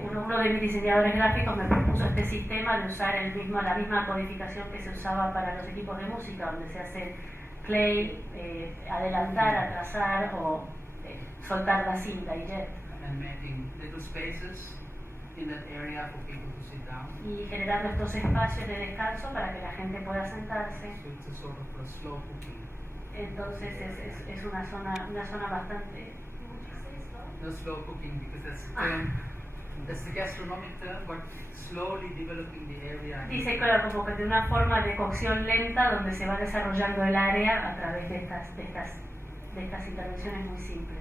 Uno de mis diseñadores gráficos me propuso este sistema de usar la misma codificación que se usaba para los equipos de música, donde se hace play, adelantar, atrasar o soltar la cinta, eject. And making little spaces in that area for people to sit down. Y generando estos espacios de descanso para que la gente pueda sentarse. So it's a sort of a slow cooking. Entonces es una zona bastante... No slow cooking because that's the gastronomic term, but slowly developing the area. Dice claro, como que de una forma de cocción lenta donde se va desarrollando el área a través de estas intervenciones muy simples.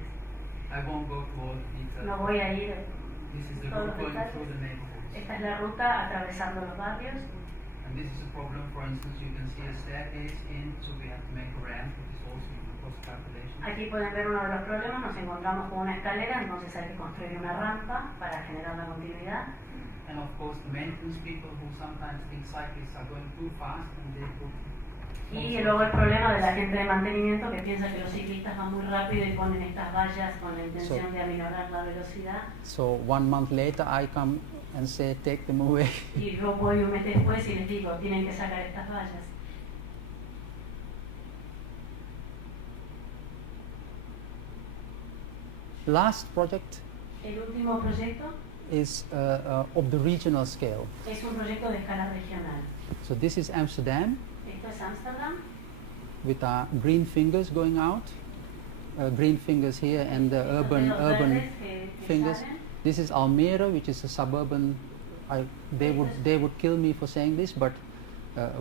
I won't go to all the details. No voy a ir This is the todos route los going detalles. through the neighborhoods. Esta es la ruta atravesando los barrios. And this is a problem, for instance, you can see a staircase in, so we have to make a ramp, which is also in the cost calculation. Aquí pueden ver uno de los problemas, nos encontramos con una escalera, entonces hay que construir una rampa para generar la continuidad. And of course, the maintenance people who sometimes think cyclists are going too fast and they put Y luego el problema de la gente de mantenimiento que piensa que los ciclistas van muy rápido y ponen estas vallas con la intención de aminorar la velocidad. So 1 month later I come and say take them away. Y yo voy un mes después y les digo, tienen que sacar estas vallas. Last project El último proyecto is of the regional scale. es un proyecto de escala regional. So this is Amsterdam Esto es Ámsterdam, with our green fingers going out, green fingers here and the estos urban dedos verdes que fingers. salen. This is Almere, which is a suburban. They would kill me for saying this, but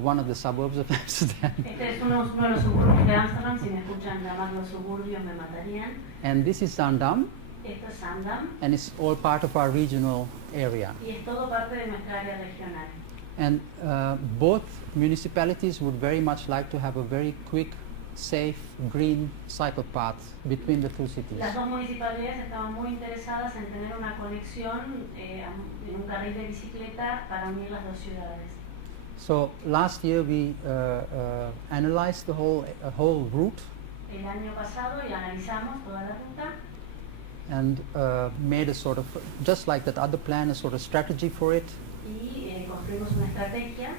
one of the suburbs of Amsterdam. Este es uno de los suburbios de Ámsterdam, si me escuchan llamarlo suburbios me matarían. And this is Zaandam, Esto es Zaandam and it's all part of our regional area. y es todo parte de nuestra área regional. And both municipalities would very much like to have a very quick, safe, green cycle path between the two cities. Las dos municipalidades estaban muy interesadas en tener una conexión en un carril de bicicleta para unir las dos ciudades. So last year we analyzed the whole route El año pasado y analizamos toda la ruta and made a sort of, just like that other plan, a sort of strategy for it. y construimos una estrategia.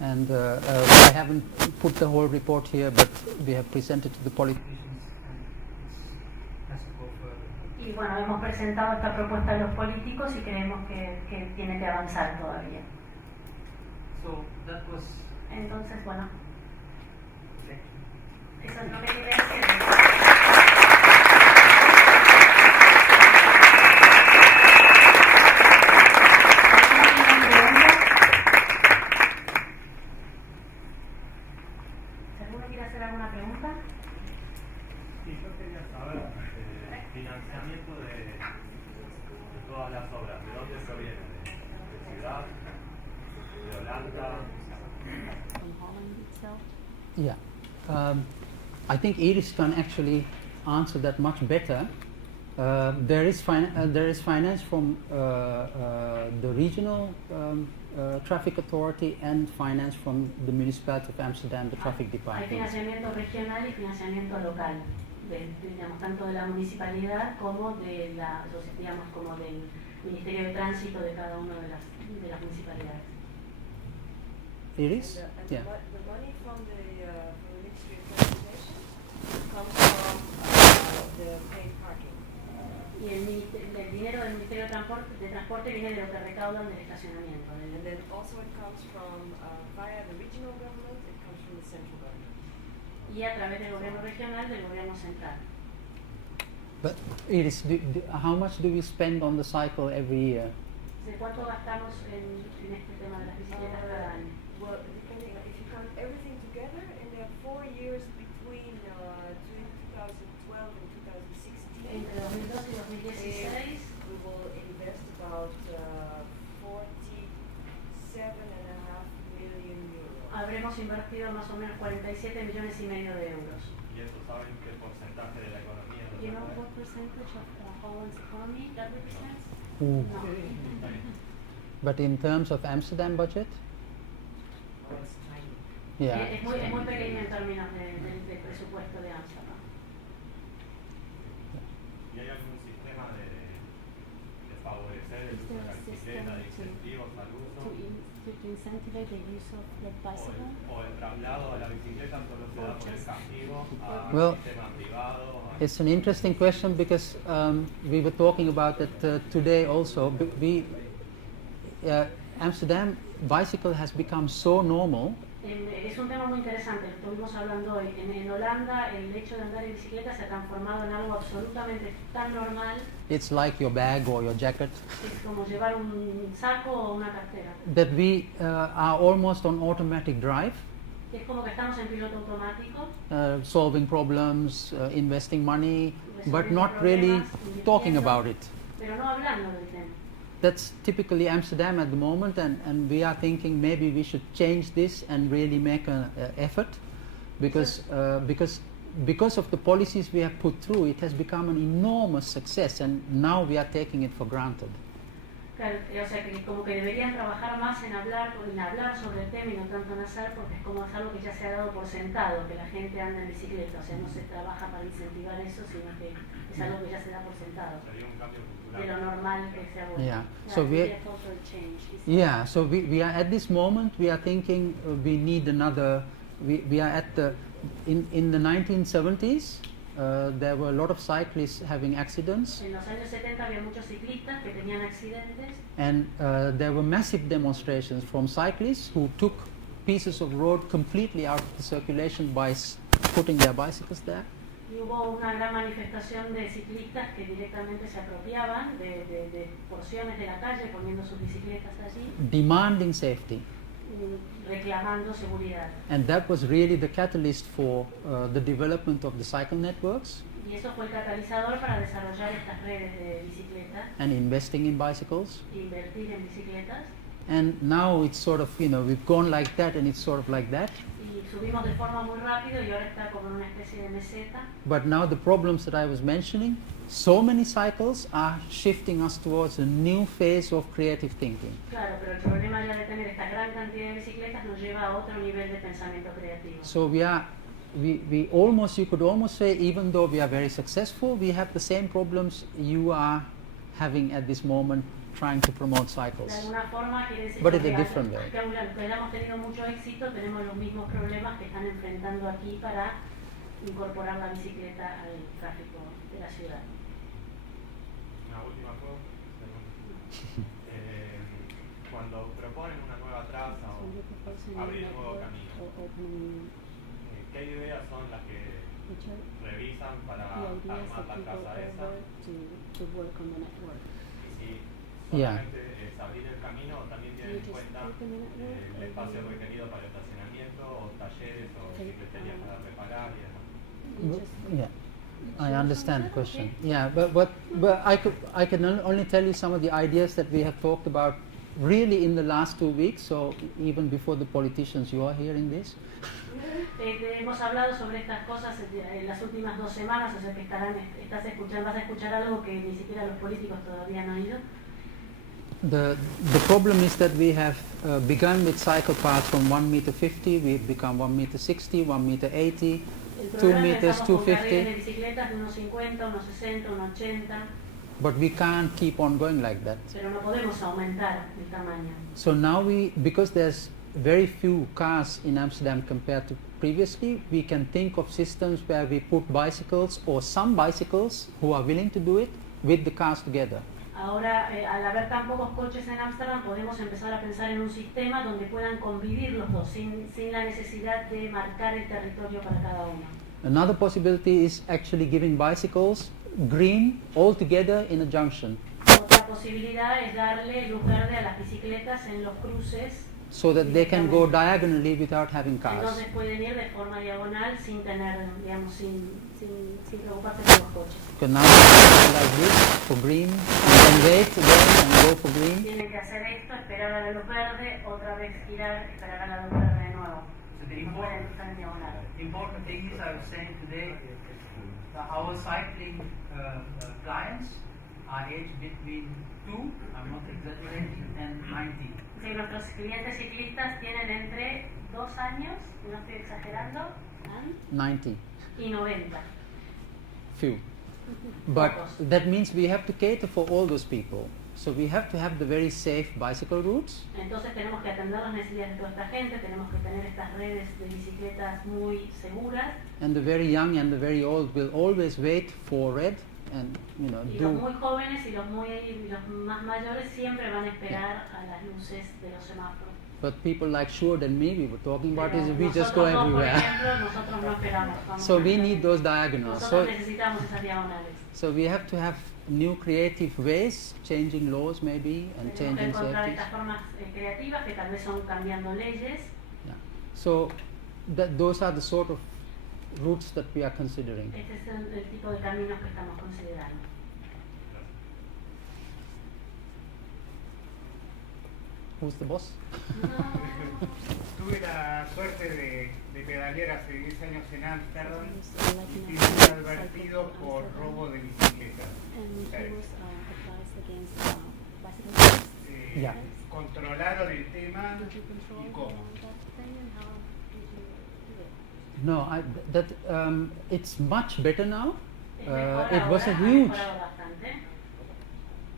And I haven't put the whole report here, but we have presented to the politicians. And it has to go further. Y bueno, hemos presentado esta propuesta a los políticos y creemos que tiene que avanzar todavía. So that was Entonces, bueno, section. eso es lo que quería decir. ¿Alguno quiere hacer alguna pregunta? Sí, yo quería saber el financiamiento de todas las obras, ¿de dónde proviene? ¿De Ciudad? ¿De Holanda? Yeah, I think Iris can actually answer that much better. There is finance from the regional traffic authority and finance from the municipality of Amsterdam, the traffic Hay department. financiamiento regional y financiamiento local, digamos, tanto de la municipalidad como de como del Ministerio de Tránsito de cada una de las municipalidades. Iris? And Yeah. the money from the Ministry of Transportation comes from the paid parking. Y el dinero del Ministerio de Transporte viene de lo que recaudan del estacionamiento. And then also it comes from via the regional government, it comes from the central government. Y a través del gobierno regional, del gobierno central. But Iris, how much do we spend on the cycle every year? ¿De cuánto gastamos en este tema de las bicicletas cada año? Well, depending if you count everything together, in the 4 years between 2012 and 2016, Entre 2012 y 2016 we will invest about 47.5 million euros. habremos invertido más o menos 47,5 millones de euros. ¿Y eso saben qué porcentaje de la economía Do you know lo what percentage of Holland's economy that represents? Ooh. No. But in terms of Amsterdam budget? Oh, it's tiny. Yeah. Es muy pequeño en términos del presupuesto de Ámsterdam. ¿Y hay algún sistema de favorecer el uso de la bicicleta, de incentivos al uso? To incentivize the use of the bicycle? O el traslado a la bicicleta solo se da por el castigo a Well, sistema privado? It's an interesting question because we were talking about it today also. Amsterdam bicycle has become so normal Es un tema muy interesante, estuvimos hablando hoy. En Holanda el hecho de andar en bicicleta se ha transformado en algo absolutamente tan normal. it's like your bag or your jacket, Es como llevar un saco o una cartera. that we are almost on automatic drive, Es como que estamos en piloto automático, solving problems, investing money, but resolviendo not really problemas, talking invirtiendo, about it. pero no hablando del tema. That's typically Amsterdam at the moment, and we are thinking maybe we should change this and really make an effort, because of the policies we have put through, it has become an enormous success, and now we are taking it for granted. Claro, o sea que como que deberían trabajar más en hablar sobre el tema y no tanto en hacer, porque es como es algo que ya se ha dado por sentado, que la gente anda en bicicleta, o sea, no se trabaja para incentivar eso, sino que es algo que ya se da por sentado, Sería un cambio cultural. de lo normal que sea bueno. Yeah. Yeah, So to we be a cultural change. Yeah, so we are at this moment, we are thinking we need another, we are at the, in the 1970s, there were a lot of cyclists having accidents, En los años 70 había muchos ciclistas que tenían accidentes and there were massive demonstrations from cyclists who took pieces of road completely out of the circulation by putting their bicycles there. y hubo una gran manifestación de ciclistas que directamente se apropiaban de porciones de la calle poniendo sus bicicletas allí, Demanding safety. reclamando seguridad. And that was really the catalyst for the development of the cycle networks Y eso fue el catalizador para desarrollar estas redes de bicicletas, and investing in bicycles. invertir en bicicletas. And now it's sort of, we've gone like that and it's sort of like that. Y subimos de forma muy rápido y ahora está como en una especie de meseta. But now the problems that I was mentioning, so many cycles are shifting us towards a new phase of creative thinking. Claro, pero el problema ya de tener esta gran cantidad de bicicletas nos lleva a otro nivel de pensamiento creativo. So we almost, you could almost say, even though we are very successful, we have the same problems you are having at this moment trying to promote De cycles. alguna forma quiere decir But in que a different way. que aunque hayamos tenido mucho éxito, tenemos los mismos problemas que están enfrentando aquí para incorporar la bicicleta al tráfico de la ciudad. Una última cosa. Cuando proponen una nueva traza o abrir un nuevo camino, ¿qué ideas son las que revisan para armar la traza esa? To work on the network. Y si Yeah. solamente es abrir el camino o también tienen en cuenta el espacio requerido para estacionamiento o talleres o secretarías para reparar y demás. Yeah, I understand the question. Yeah, but I can only tell you some of the ideas that we have talked about really in the last 2 weeks, so even before the politicians, you are hearing this. Hemos hablado sobre estas cosas en las últimas 2 semanas, o sea que vas a escuchar algo que ni siquiera los políticos todavía han oído. The problem is that we have begun with cycle paths from 1 meter 50, we've become 1 meter 60, 1 meter 80, El 2 problema es que meters, estamos con carriles de 250, bicicletas de unos 50, unos 60, unos 80, but we can't keep on going like that. pero no podemos aumentar el tamaño. So now because there's very few cars in Amsterdam compared to previously, we can think of systems where we put bicycles or some bicycles who are willing to do it with the cars together. Ahora, al haber tan pocos coches en Ámsterdam, podemos empezar a pensar en un sistema donde puedan convivir los dos, sin la necesidad de marcar el territorio para cada uno. Another possibility is actually giving bicycles green all together in a junction, Otra posibilidad es darle luz verde a las bicicletas en los cruces, so that they can go diagonally without having cars. entonces pueden ir de forma diagonal sin tener, digamos, sin preocuparse por los coches. Because now they like this for green, and then wait again and go for green. Tienen que hacer esto, esperar a la luz verde, otra vez girar, esperar a la luz verde de nuevo. So the No pueden estar en diagonal. important thing is, I was saying today, our cycling clients are aged between 2, I'm not exaggerating, and 90. Sí, nuestros clientes ciclistas tienen entre 2 años, no estoy exagerando, 90, y 90. few. But that means we have to cater for all those people. So we have to have the very safe bicycle routes. Entonces tenemos que atender las necesidades de toda esta gente, tenemos que tener estas redes de bicicletas muy seguras, And the very young and the very old will always wait for red and y los do. muy jóvenes y los más mayores siempre van a esperar a las luces de los semáforos. But people like Sjoerd and me, we were talking about Pero is we just go nosotros dos, por everywhere. ejemplo, nosotros no esperamos. Vamos So a we hacer- need those diagonals. Nosotros So, necesitamos esas diagonales. so we have to have new creative ways, changing laws maybe and Tenemos que changing encontrar safety. estas formas creativas que tal vez son cambiando leyes. Yeah. So those are the sort of routes that we are considering. Este es el tipo de caminos que estamos considerando. Who's the boss? Tuve la suerte de pedalear hace 10 años en Ámsterdam y Like fui advertido por robo de bicicletas. And he was advised against bicycle thefts. Yeah. Controlaron el tema Did you control y cómo. that thing and how did you do it? No, it's much better now. Es mejor It was a ahora, ha huge, mejorado bastante.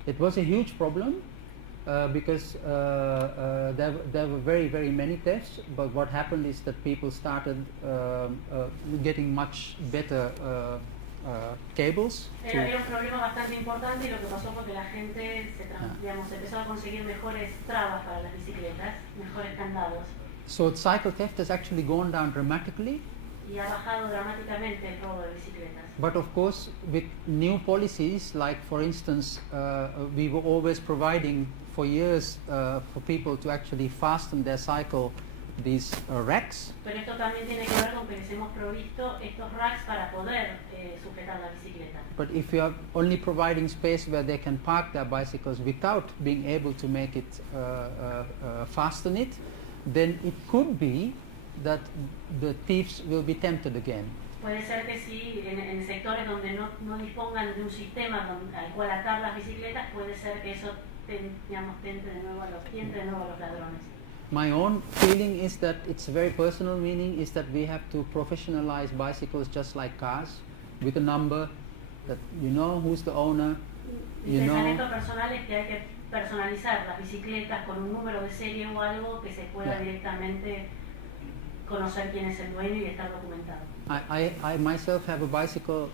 it was a huge problem because there were very many thefts. But what happened is that people started getting much better cables. Era un problema bastante importante y lo que pasó fue que la gente digamos, empezó a conseguir mejores trabas para las bicicletas, mejores candados. So cycle theft has actually gone down dramatically. Y ha bajado dramáticamente el robo de bicicletas. But of course, with new policies, like for instance, we were always providing for years for people to actually fasten their cycle these racks. Pero esto también tiene que ver con que les hemos provisto estos racks para poder sujetar la bicicleta. But if you are only providing space where they can park their bicycles without being able to make it fasten it, then it could be that the thieves will be tempted again. Puede ser que sí, en sectores donde no dispongan de un sistema al cual atar las bicicletas, puede ser que eso tiente de nuevo a los ladrones. My own feeling is that it's a very personal meaning is that we have to professionalize bicycles just like cars with a number that you know who's the owner, Mi you know. pensamiento personal es que hay que personalizar las bicicletas con un número de serie o algo que se pueda directamente conocer quién es el dueño y estar documentado. I myself have a bicycle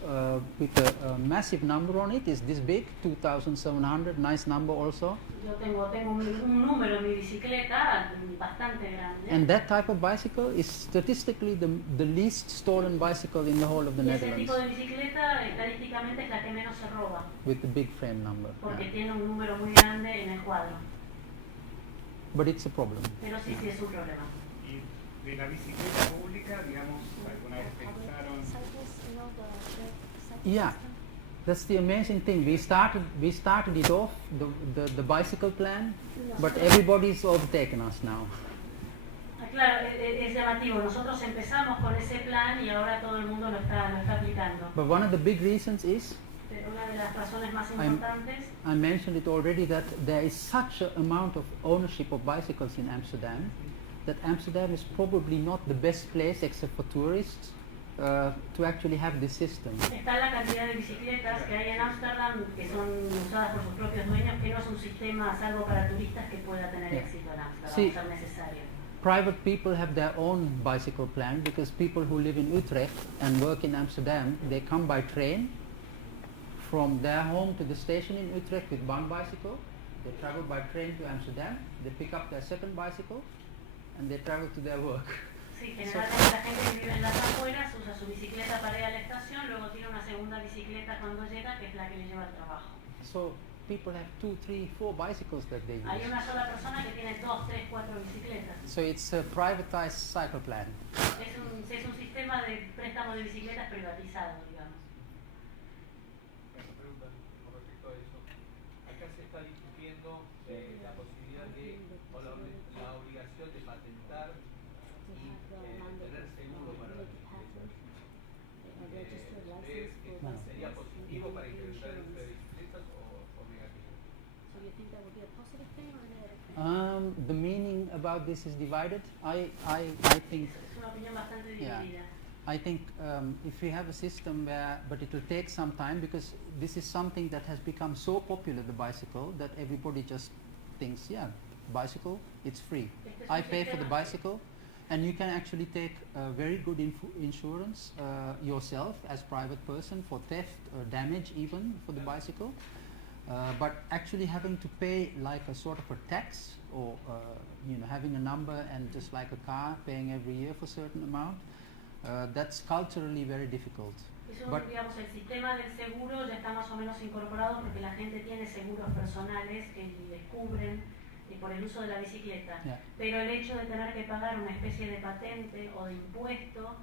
with a massive number on it. It's this big, 2,700, nice number also. Yo tengo un número en mi bicicleta bastante grande. And that type of bicycle is statistically the least stolen bicycle in the whole of the Y ese Netherlands, tipo de bicicleta estadísticamente es la que menos se roba, with the big frame number. porque Yeah. tiene un número muy grande en el cuadro. But it's a problem. Pero sí es un problema. Y de la bicicleta pública, digamos, alguna vez pensaron, Cyclists, you know, the shared cycle Yeah. system? That's the amazing thing. We started it off, the bicycle plan, but everybody's overtaken us now. Claro, es llamativo. Nosotros empezamos con ese plan y ahora todo el mundo lo está aplicando. But one of the big reasons is, Pero una de las razones más importantes I mentioned it already, that there is such an amount of ownership of bicycles in Amsterdam that Amsterdam is probably not the best place, except for tourists, to actually have this system. está la cantidad de bicicletas que hay en Ámsterdam que son usadas por sus propios dueños, que no es un sistema salvo para turistas que pueda tener Yeah. éxito en Ámsterdam, Sí. va a ser necesario. private people have their own bicycle plan, because people who live in Utrecht and work in Amsterdam, they come by train from their home to the station in Utrecht with one bicycle. They travel by train to Amsterdam, they pick up their second bicycle, and they travel to their work. Sí, generalmente la gente que vive en las afueras usa su bicicleta para ir a la estación, luego tiene una segunda bicicleta cuando llega, que es la que le lleva al trabajo. So people have 2, 3, 4 bicycles that they Hay use. una sola persona que tiene 2, 3, 4 bicicletas. So it's a privatized cycle plan. Es un sistema de préstamo de bicicletas privatizado, digamos. Una pregunta con respecto a eso. Acá se está discutiendo la posibilidad de, o la obligación de patentar y tener seguro para la bicicleta. ¿Ustedes sería positivo para incrementar el uso de bicicletas o negativo? So you think that would be a positive thing or a negative thing? The meaning about this is divided. I think, Es una opinión bastante Yeah. dividida. I think if we have a system where, but it will take some time, because this is something that has become so popular, the bicycle, that everybody just thinks, yeah, bicycle, it's free. Este es I un pay for the sistema- bicycle, and you can actually take very good insurance yourself as private person for theft or damage even for the bicycle. But actually having to pay like a sort of a tax, or having a number and just like a car paying every year for a certain amount, that's culturally very difficult. Eso, But- digamos, el sistema del seguro ya está más o menos incorporado porque la gente tiene seguros personales que les cubren por el uso de la bicicleta. Yeah. Pero el hecho de tener que pagar una especie de patente o de impuesto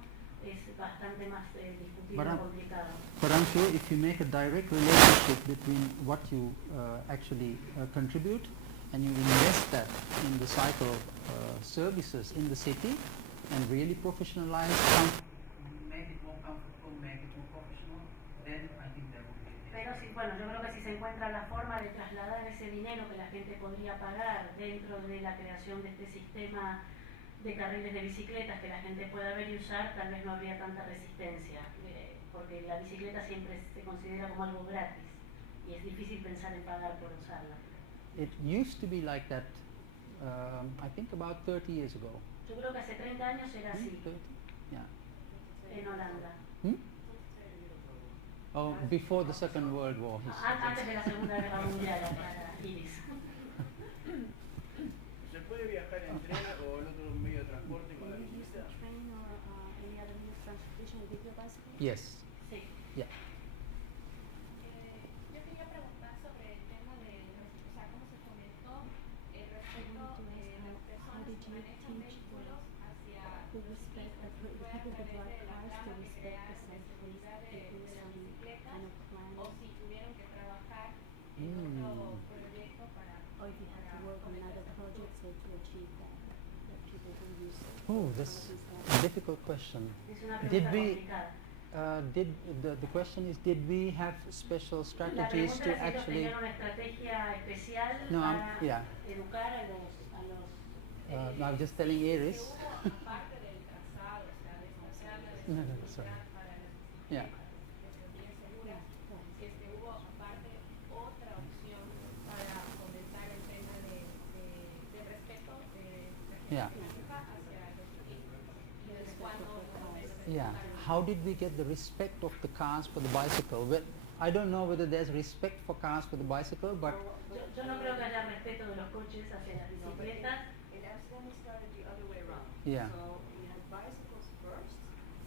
es bastante más discutible But y I'm- complicado. But I'm sure if you make a direct relationship between what you actually contribute and you invest that in the cycle services in the city and really professionalize Make it more comfortable, make it more professional, then I think that would be a Pero sí, bueno, yo creo que si se encuentra la forma de trasladar ese dinero que la gente podría pagar dentro de la creación de este sistema de carriles de bicicletas que la gente pueda ver y usar, tal vez no habría tanta resistencia, porque la bicicleta siempre se considera como algo gratis y es difícil pensar en pagar por usarla. It used to be like that, I think about 30 years ago. Yo creo que hace 30 años era así, 30? Yeah. en Holanda. Oh, before the Second World War. Antes de la Segunda Guerra Mundial, para Iris. ¿Se puede viajar en tren o en otro medio de transporte con la Can you use the bicicleta? train or any other means of transportation with your bicycle? Yes. Sí. Yeah. Yo quería preguntar sobre el tema de, o sea, cómo se fomentó el respeto de las personas que manejan vehículos hacia To respect the fue a people that través drive de la cars to trama que respect crearon the de seguridad de inclusive las bicicletas kind of plan, o si tuvieron que trabajar en Mm. otro proyecto para or if you have to work on fomentar other esa projects so to achieve that people can use it. Oh, that's a difficult question. Es una Did pregunta we- complicada. Did the question is, did we have special La strategies pregunta to es si ellos actually? tenían una estrategia especial No, para yeah. educar a los No, I'm just telling Iris. que hubo aparte del trazado, o sea, de esta tabla de No, no, sorry. seguridad para las Yeah. bicicletas que se bien seguras, si es que hubo aparte otra opción para fomentar el tema de respeto de Yeah. física hacia los ciclistas y desde cuándo más o menos Yeah. empezaron. How did we get the respect of the cars for the bicycle? Well, I don't know whether there's respect for cars for the bicycle, but Yo no creo que haya respeto de los coches hacia las bicicletas. In Amsterdam we started the other way around. Yeah. So we had bicycles first,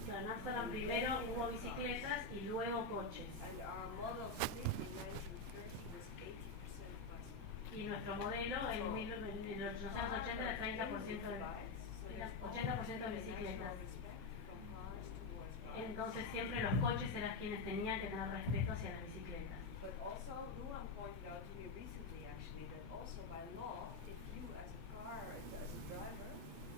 Claro, en Ámsterdam primero hubo bicicletas y luego coches. and our model fleet in 1930 was 80% bicycles. Y nuestro modelo en los años 80 era 30% de, era 80% de bicicletas. Entonces siempre los coches eran quienes tenían que tener respeto hacia las bicicletas. But also, Ruwan pointed out to me recently, actually, that also by law, if you as a car, as a driver,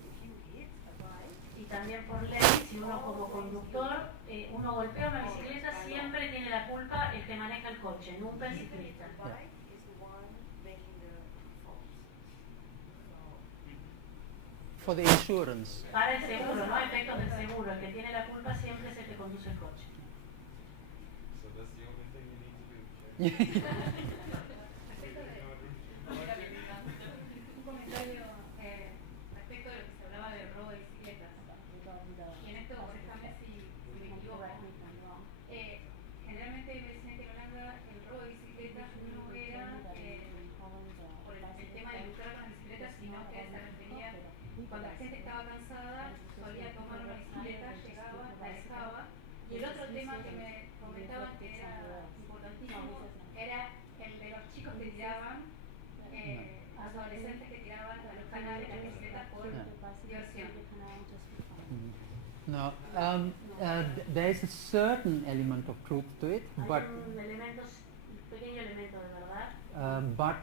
if you hit a bike, Y también por ley, si uno como conductor, uno golpea una bicicleta, siempre tiene la culpa el que maneja el coche, nunca el ciclista. the bike is the one making the fault. So, for the insurance. Para el seguro, no a efectos del seguro, el que tiene la culpa siempre es el que conduce el coche. So that's the only thing you need to do. Un comentario respecto de lo que se No, there is a certain element of truth to it, Hay but un pequeño elemento de verdad. but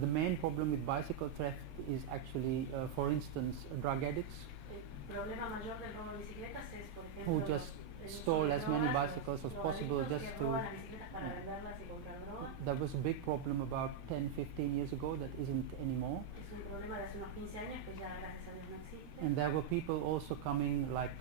the main problem with bicycle theft is actually, for instance, drug addicts El problema mayor del robo de bicicletas es, por ejemplo, who just el uso stole de as many drogas, bicycles los as possible drogadictos just que to. roban las bicicletas para venderlas y comprar droga. That was a big problem about 10-15 years ago that isn't anymore. Es un problema de hace unos 15 años que ya gracias a Dios no existe. And there were people also coming like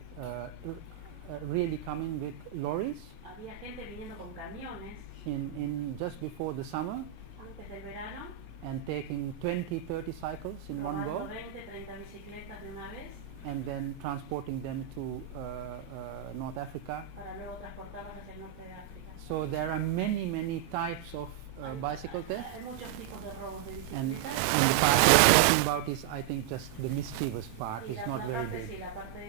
really coming with lorries Había gente viniendo con camiones in just before the summer antes del verano, and taking 20-30 cycles in one robando go 20-30 bicicletas de una vez and then transporting them to North Africa. para luego transportarlas hacia el norte de África. So there are many types of bicycle theft, Hay muchos tipos de robos de and bicicletas. the part we're talking about is, I think, just the mischievous part. Y It's la, not la very parte, big. sí, la parte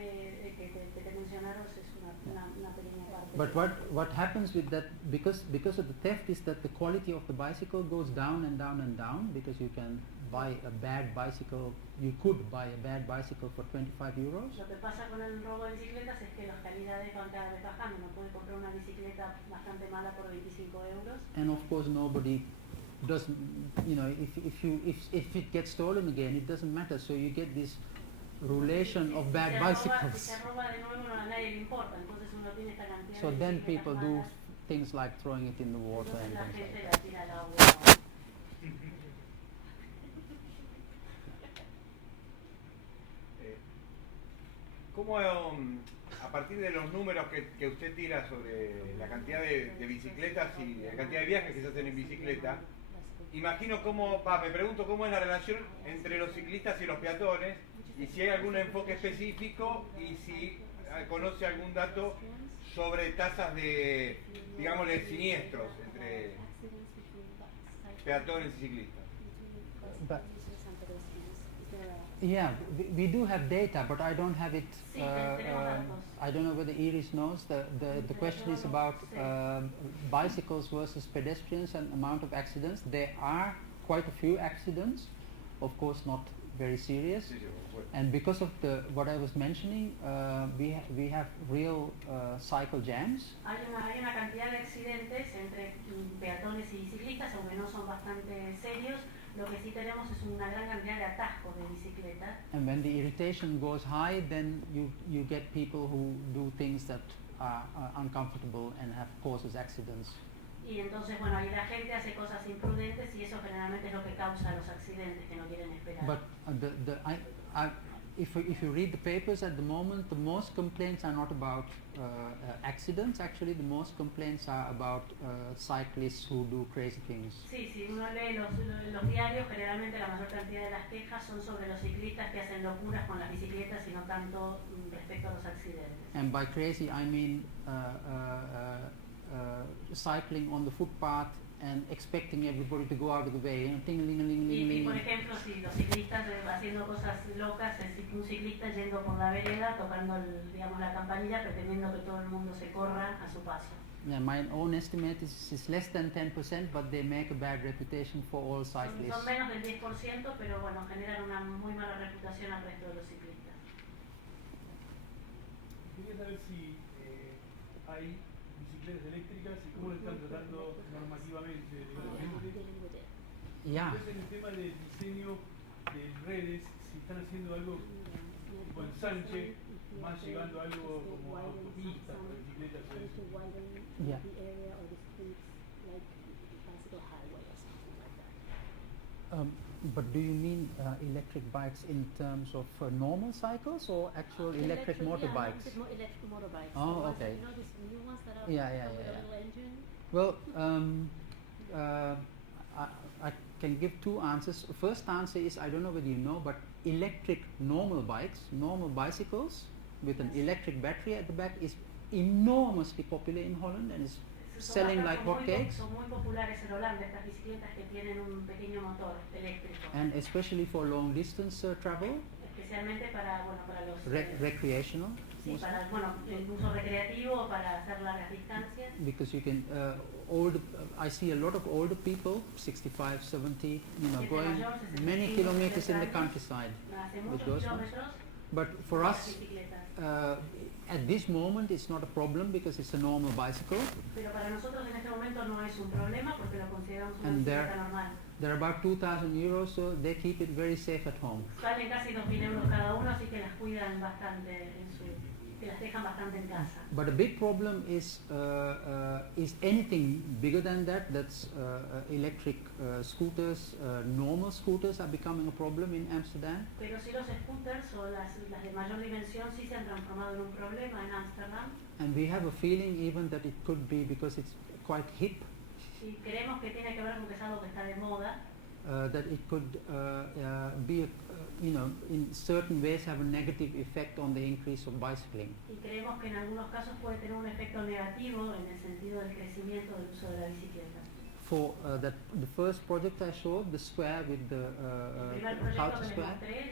que te mencionaron es una pequeña parte. But what happens with that, because of the theft, is that the quality of the bicycle goes down and down and down, because you can buy a bad bicycle, you could buy a bad bicycle for 25 euros. Lo que pasa con el robo de bicicletas es que las calidades van cada vez bajando. Uno puede comprar una bicicleta bastante mala por 25 euros. And of course nobody doesn't, if it gets stolen again, it doesn't matter, so you get this relation of bad Si bicycles. se roba de nuevo, a nadie le importa. Entonces uno tiene esta cantidad So de then bicicletas people do malas. things like throwing it in the water Entonces and la things gente like la that. tira al agua. ¿Cómo, a partir de los números que usted tira sobre la cantidad de bicicletas y la cantidad de viajes que se hacen en bicicleta, imagino me pregunto cómo es la relación entre los ciclistas y los peatones, y si hay algún enfoque específico, y si conoce algún dato sobre tasas de, digamos, de siniestros entre peatones y ciclistas. But yeah, we do have data, but I don't have it. Sí, tenemos datos. I don't know whether Iris knows. The question is about bicycles versus pedestrians and amount of accidents. There are quite a few accidents, of course not very serious. And because of what I was mentioning, we have real cycle jams. Hay una cantidad de accidentes entre peatones y ciclistas, aunque no son bastante serios. Lo que sí tenemos es una gran cantidad de atascos de bicicleta. And when the irritation goes high, then you get people who do things that are uncomfortable and have causes accidents. Y entonces, bueno, ahí la gente hace cosas imprudentes y eso generalmente es lo que causa los accidentes que no quieren esperar. But if you read the papers at the moment, the most complaints are not about accidents. Actually, the most complaints are about cyclists who do crazy things. Sí, si uno lee los diarios, generalmente la mayor cantidad de las quejas son sobre los ciclistas que hacen locuras con las bicicletas y no tanto respecto a los accidentes. And by crazy, I mean cycling on the footpath and expecting everybody to go out of the way. Y por ejemplo, si los ciclistas haciendo cosas locas, un ciclista yendo por la vereda, tocando digamos, la campanilla, pretendiendo que todo el mundo se corra a su paso. Yeah, my own estimate is less than 10%, but they make a bad reputation for all cyclists. Son menos del 10%, pero bueno, generan una muy mala reputación al resto de los ciclistas. Quería saber si hay bicicletas eléctricas y cómo lo están tratando normativamente legalmente. Yeah. Entonces, en el tema del diseño de redes, si están haciendo algo tipo ensanche, más llegando a algo como autopistas para bicicletas o eso. Yeah. But do you mean electric bikes in terms of normal cycles or actual electric motorbikes? Yeah, electric motorbikes. Oh, The ones okay. that, you know, these new ones that are Yeah. with a little engine. Well, I can give two answers. First answer is, I don't know whether you know, but electric normal bikes, normal bicycles with an electric battery at the back is enormously popular in Holland and is selling like hotcakes. Son muy populares en Holanda estas bicicletas que tienen un pequeño motor eléctrico. And especially for long distance travel, Especialmente para los recreational. sí, para el uso recreativo, para hacer largas distancias. Because you can I see a lot of older people, 65, 70, going many kilometers in the countryside Hace with muchos those ones. kilómetros. But for las us, bicicletas. at this moment, it's not a problem because it's a normal bicycle. Pero para nosotros en este momento no es un problema porque lo consideramos una And bicicleta normal. They're about 2,000 euros, so they keep it very safe at home. Salen casi 2.000 euros cada uno, así que las cuidan bastante, que las dejan bastante en casa. But a big problem is anything bigger than that. That's electric scooters. Normal scooters are becoming a problem in Amsterdam. Pero si los scooters o las de mayor dimensión sí se han transformado en un problema en Ámsterdam. And we have a feeling even that it could be because it's quite hip. Y creemos que tiene que ver con que es algo que está de moda. That it could be, in certain ways have a negative effect on the increase of bicycling. Y creemos que en algunos casos puede tener un efecto negativo en el sentido del crecimiento del uso de la bicicleta. For the first project I showed, the square with the El primer proyecto culture que les square, mostré,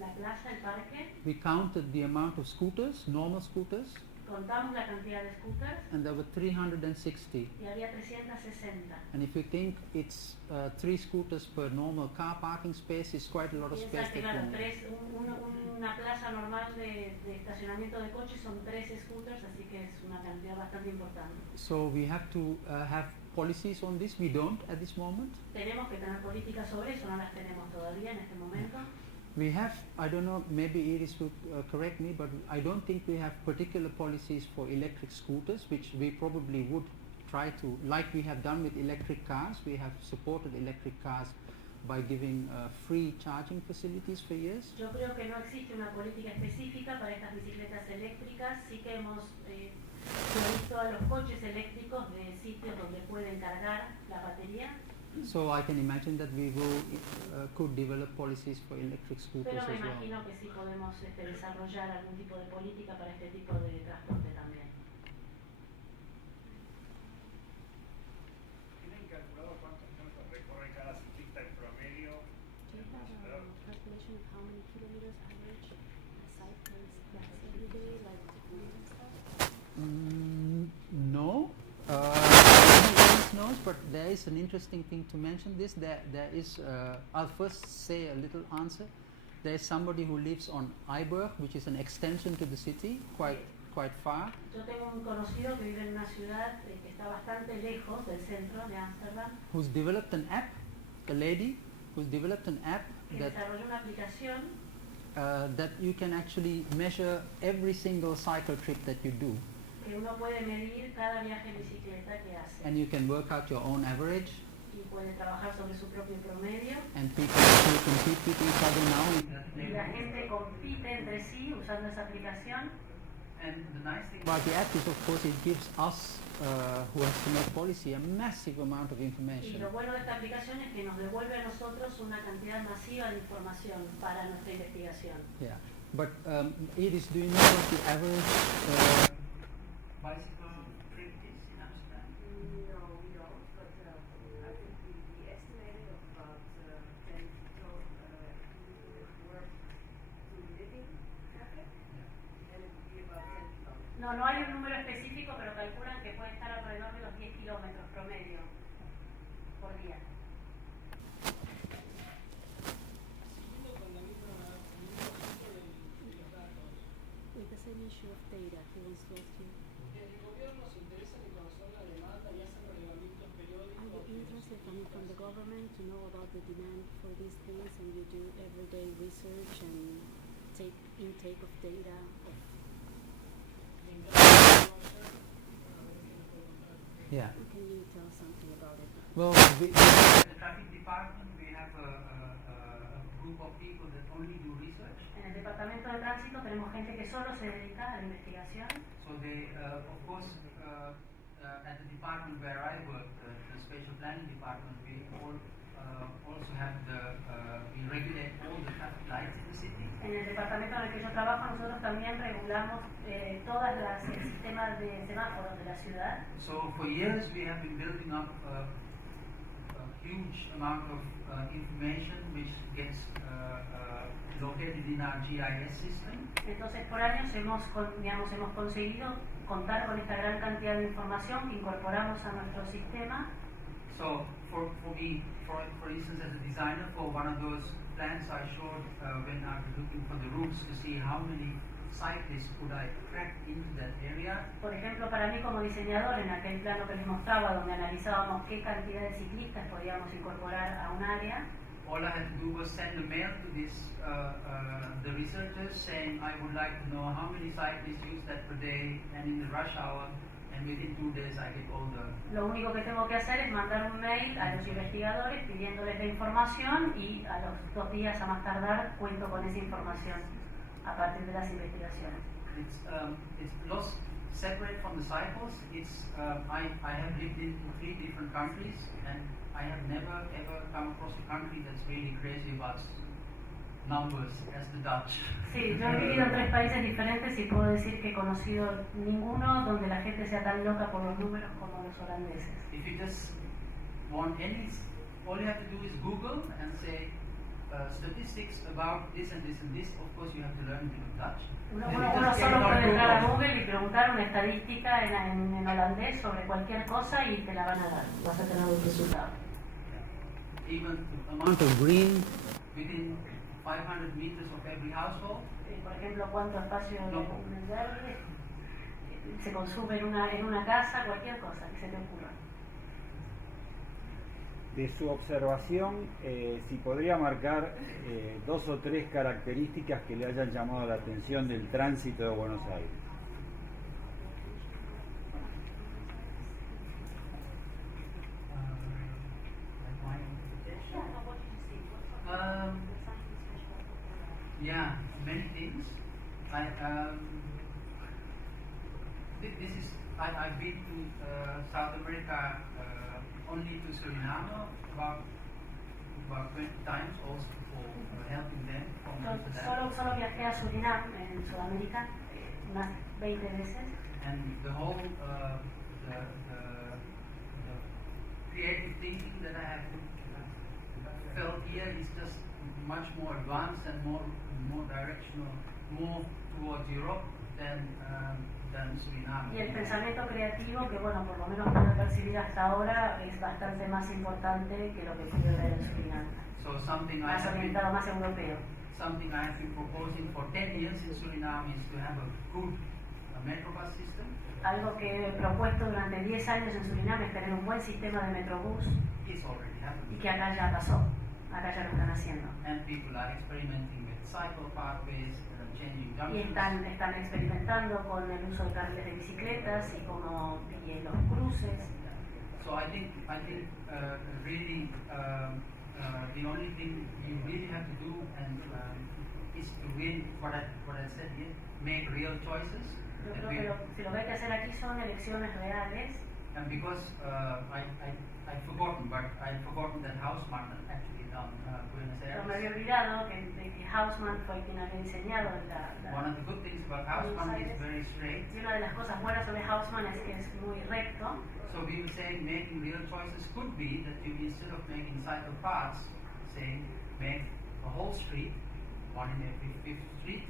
la plaza, el parque, we counted the amount of scooters, normal scooters, contamos la cantidad de scooters and there were 360. y había 360. And if you think it's 3 scooters per normal car parking space, it's quite a lot of Piensa space que that claro, you una plaza normal de estacionamiento de coches son 3 scooters, así que es una cantidad bastante importante. So we have to have policies on this. We don't at this moment. Tenemos que tener políticas sobre eso, no las tenemos todavía en este momento. We have, I don't know, maybe Iris would correct me, but I don't think we have particular policies for electric scooters, which we probably would try to, like we have done with electric cars. We have supported electric cars by giving free charging facilities for years. Yo creo que no existe una política específica para estas bicicletas eléctricas. Sí que hemos provisto a los coches eléctricos de sitios donde pueden cargar la batería. So I can imagine that we will could develop policies for electric scooters Pero me as well. imagino que sí podemos desarrollar algún tipo de política para este tipo de transporte también. ¿Tienen calculado cuántos kilómetros recorre cada ciclista en promedio? Do you have a calculation of how many kilometers average cyclists pass every day, like and stuff? No. Everyone knows, but there is an interesting thing to mention. There is. I'll first say a little answer. There is somebody who lives on Eiburg, which is an extension to the city, quite far. Yo tengo un conocido que vive en una ciudad que está bastante lejos del centro de Ámsterdam, Who's developed an app? A lady who's developed an app que desarrolló una aplicación that you can actually measure every single cycle trip that you do, que uno puede medir cada viaje en bicicleta que hace and you can work out your own average. y puede trabajar sobre su propio promedio. And people actually compete with each other now. Y la gente compite entre sí usando esa aplicación. And the nice thing But the app is, of course, it gives us who has to make policy a massive amount of Y information. lo bueno de esta aplicación es que nos devuelve a nosotros una cantidad masiva de información para nuestra investigación. Yeah. But Iris, do you know what the average? bicycle trip is in Amsterdam. No, we don't, but I think we estimated of about 10 work to living traffic, and it would be about 10 kilometers. No hay un número específico, pero calculan que puede estar alrededor de los 10 kilómetros promedio por día. With the same issue of data, he wants to ask you. Desde el gobierno se interesa en conocer la demanda y hacen relevamientos Are periódicos. you interested coming from the government to know about the demand for these things, and you do everyday research and take intake of data? Yeah. Can you tell something about it? Well, In the traffic department, we have a group of people that only do research. En el departamento de tránsito tenemos gente que solo se dedica a la investigación. So they, of course, at the department where I work, the spatial planning department, we also have we regulate all the traffic lights in the city. En el departamento en el que yo trabajo nosotros también regulamos todas las sistemas de semáforos de la ciudad. So for years we have been building up a huge amount of information which gets located in our GIS system. Entonces por años hemos conseguido contar con esta gran cantidad de información que incorporamos a nuestro sistema. So for me, for instance, as a designer for one of those plans I showed when I was looking for the routes to see how many cyclists could I attract into that area. Por ejemplo, para mí como diseñador, en aquel plano que les mostraba, donde analizábamos qué cantidad de ciclistas podíamos incorporar a un área, all I had to do was send a mail to the researchers saying I would like to know how many cyclists use that per day and in the rush hour, and within 2 days I get all the... Lo único que tengo que hacer es mandar un mail a los investigadores pidiéndoles la información y a los 2 días a más tardar cuento con esa información a partir de las investigaciones. It's lost separate from the cycles. I have lived in 3 different countries and I have never ever come across a country that's really crazy about numbers as the Dutch. Sí, yo he vivido en 3 países diferentes y puedo decir que he conocido ninguno donde la gente sea tan loca por los números como los holandeses. If you just want any, all you have to do is Google and say statistics about this and this and this. Of course, you have to learn to do Dutch. Uno solo puede entrar a Google y preguntar una estadística en holandés sobre cualquier cosa y te la van a dar. Vas a tener un resultado. Even the amount of green within 500 meters of every household. Por ejemplo, cuánto espacio verde se consume en una casa, cualquier cosa que se te ocurra. De su observación, si podría marcar 2 o 3 características que le hayan llamado la atención del tránsito de Buenos Aires. Yeah, many things. I've been to South America only to Suriname about 20 times, also for helping them from Amsterdam. Solo viajé a Surinam en Sudamérica unas 20 veces. And the whole the creative thinking that I have felt here is just much more advanced and more directional, more towards Europe than Suriname. Y el pensamiento creativo, que bueno, por lo menos puedo percibir hasta ahora, es bastante más importante que lo que pude ver en Surinam. So something más orientado, más europeo. Something I have been proposing for 10 years in Suriname is to have a good metrobus system. Algo que he propuesto durante 10 años en Surinam es tener un buen sistema de metrobús. It's already happening. Y que acá ya pasó, acá ya lo están haciendo. And people are experimenting with cycle pathways, changing y junctions. están experimentando con el uso de carriles de bicicletas y como los cruces. So I think really the only thing you really have to do and is to win what I said here, make real choices. Yo creo que lo que hay que hacer aquí son elecciones reales. And because I've forgotten that Hausmann actually done Buenos Aires. Pero me había olvidado que Hausmann fue quien había diseñado la One of the good things about Hausmann is very straight. Y una de las cosas buenas sobre Hausmann es que es muy recto. So we would say making real choices could be that you, instead of making cycle paths, say make a whole street, one in every 5th street.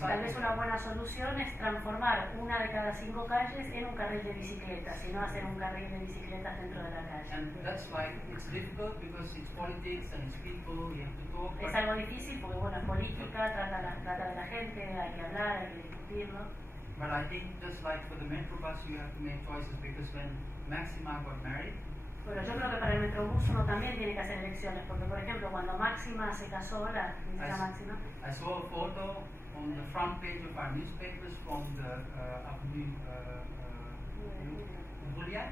Tal vez una buena solución es transformar una de cada 5 calles en un carril de bicicletas, y no hacer un carril de bicicletas dentro de la calle. And that's like, it's difficult because it's politics and it's people, you have to talk. Es algo difícil porque bueno, es política, trata de la gente, hay que hablar, hay que discutirlo. But I think just like for the Metrobus you have to make choices because when Maxima got married, bueno, yo creo que para el Metrobús uno también tiene que hacer elecciones, porque por ejemplo cuando Máxima se casó, la princesa Máxima, I saw a photo on the front page of our newspapers from the Avenue Julia.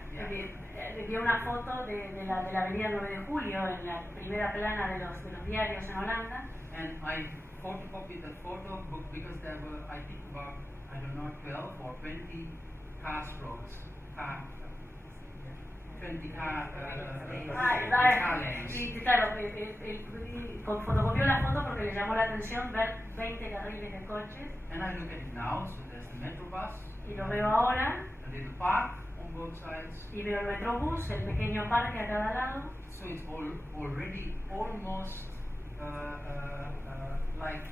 Vi una foto de la avenida 9 de Julio en la primera plana de los diarios en Holanda. And I photocopied that photo because there were, I think about, I don't know, 12 or 20 car strokes. 20 car lanes. Y claro, fotocopió la foto porque le llamó la atención ver 20 carriles de coches. And I look at it now, so there's the Metrobus. Y lo veo ahora. A little park on both sides. Y veo el Metrobús, el pequeño parque a cada lado. So it's already almost like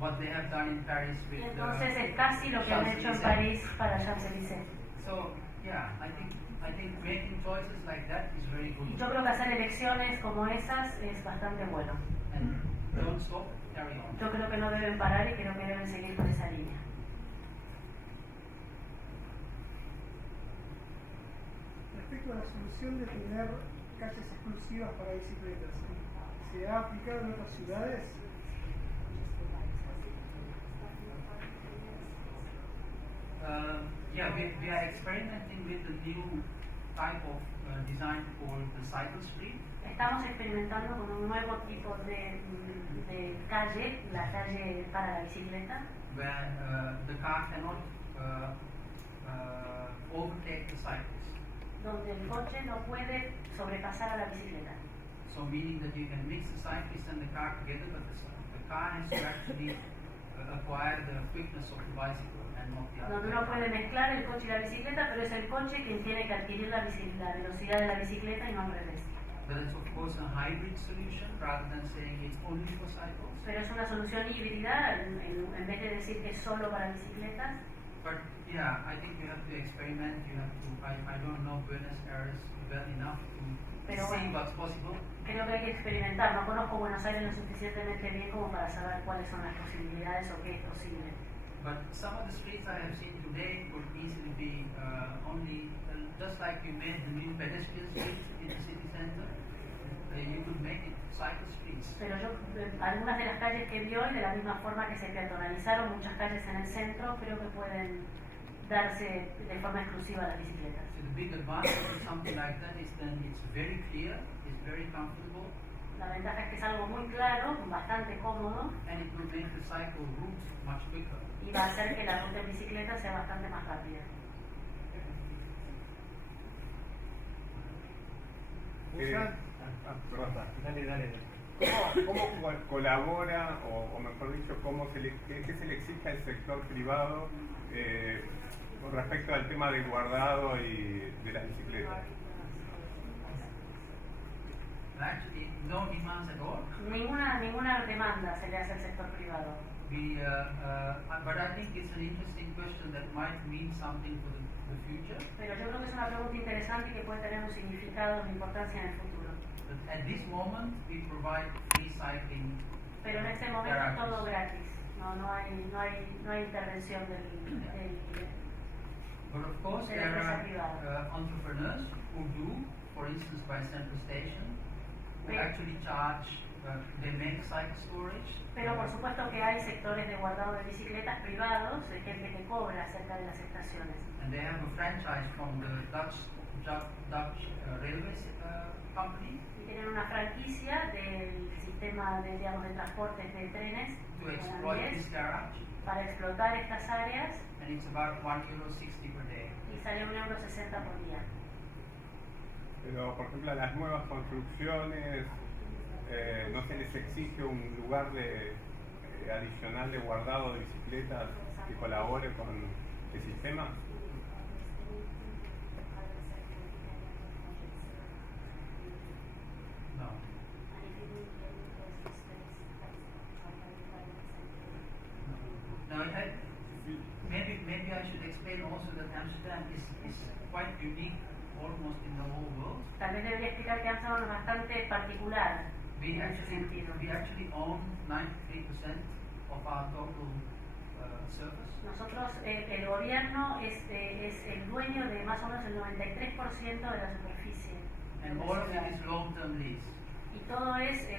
what they have done in Paris with y entonces es casi lo que han hecho en París para Champs-Élysées. So yeah, I think I think making choices like that is very good. Y yo creo que hacer elecciones como esas es bastante bueno. And don't stop, carry on. Yo creo que no deben parar y creo que deben seguir por esa línea. Respecto a la solución de tener calles exclusivas para bicicletas, ¿se ha aplicado en otras ciudades? Yeah, we are experimenting with the new type of design called the cycle street. Estamos experimentando con un nuevo tipo de calle, la calle para la bicicleta, Where the car cannot overtake the cyclist. donde el coche no puede sobrepasar a la bicicleta. So meaning that you can mix the cyclist and the car together, but the car has to actually acquire the quickness of the bicycle and not the other. Donde uno puede mezclar el coche y la bicicleta, pero es el coche quien tiene que adquirir la velocidad de la bicicleta y no al revés. But it's of course a hybrid solution rather than saying it's only for cycles. Pero es una solución híbrida en vez de decir que es solo para bicicletas. But yeah, I think you have to experiment. You have to. I don't know Buenos Aires well enough to Pero see bueno, what's possible. creo que hay que experimentar. No conozco Buenos Aires lo suficientemente bien como para saber cuáles son las posibilidades o qué es posible. But some of the streets I have seen today could easily be only just like you made the new pedestrian streets in the city center. You could make it cycle streets. Pero yo, algunas de las calles que vi hoy, de la misma forma que se peatonalizaron muchas calles en el centro, creo que pueden darse de forma exclusiva a las bicicletas. So the big advantage of something like that is then it's very clear, it's very comfortable, La ventaja es que es algo muy claro, bastante cómodo, and it will make the cycle route much quicker. y va a hacer que la ruta en bicicleta sea bastante más rápida. ¿Cómo colabora, o mejor dicho, qué se le exige al sector privado con respecto al tema del guardado y de las bicicletas? Actually, no demands at all. Ninguna demanda se le hace al sector privado. But I think it's an interesting question that might mean something for the future. Pero yo creo que es una pregunta interesante y que puede tener un significado, una importancia en el futuro. But at this moment, we provide free cycling. Pero en este momento es todo gratis. No hay intervención del But of course, de there la empresa are privada. entrepreneurs who do, for instance, by Central Station, who actually charge, they make cycle storage. Pero por supuesto que hay sectores de guardado de bicicletas privados, de gente que cobra cerca de las estaciones. And they have a franchise from the Dutch Railways company Y tienen una franquicia del sistema de transportes de trenes to exploit holandés this garage, para explotar estas áreas, and it's about €1.60 per day. y sale €1.60 por día. Pero, por ejemplo, a las nuevas construcciones no se les exige un lugar adicional de guardado de bicicletas que colabore con el sistema. No. No, maybe I should explain also that Amsterdam is quite unique almost in the whole world. Tal vez debería explicar que Ámsterdam es bastante particular en ese sentido. We actually own 93% of our total surface. Nosotros, el gobierno es el dueño de más o menos el 93% de la superficie. And all of it is long-term lease. Y todo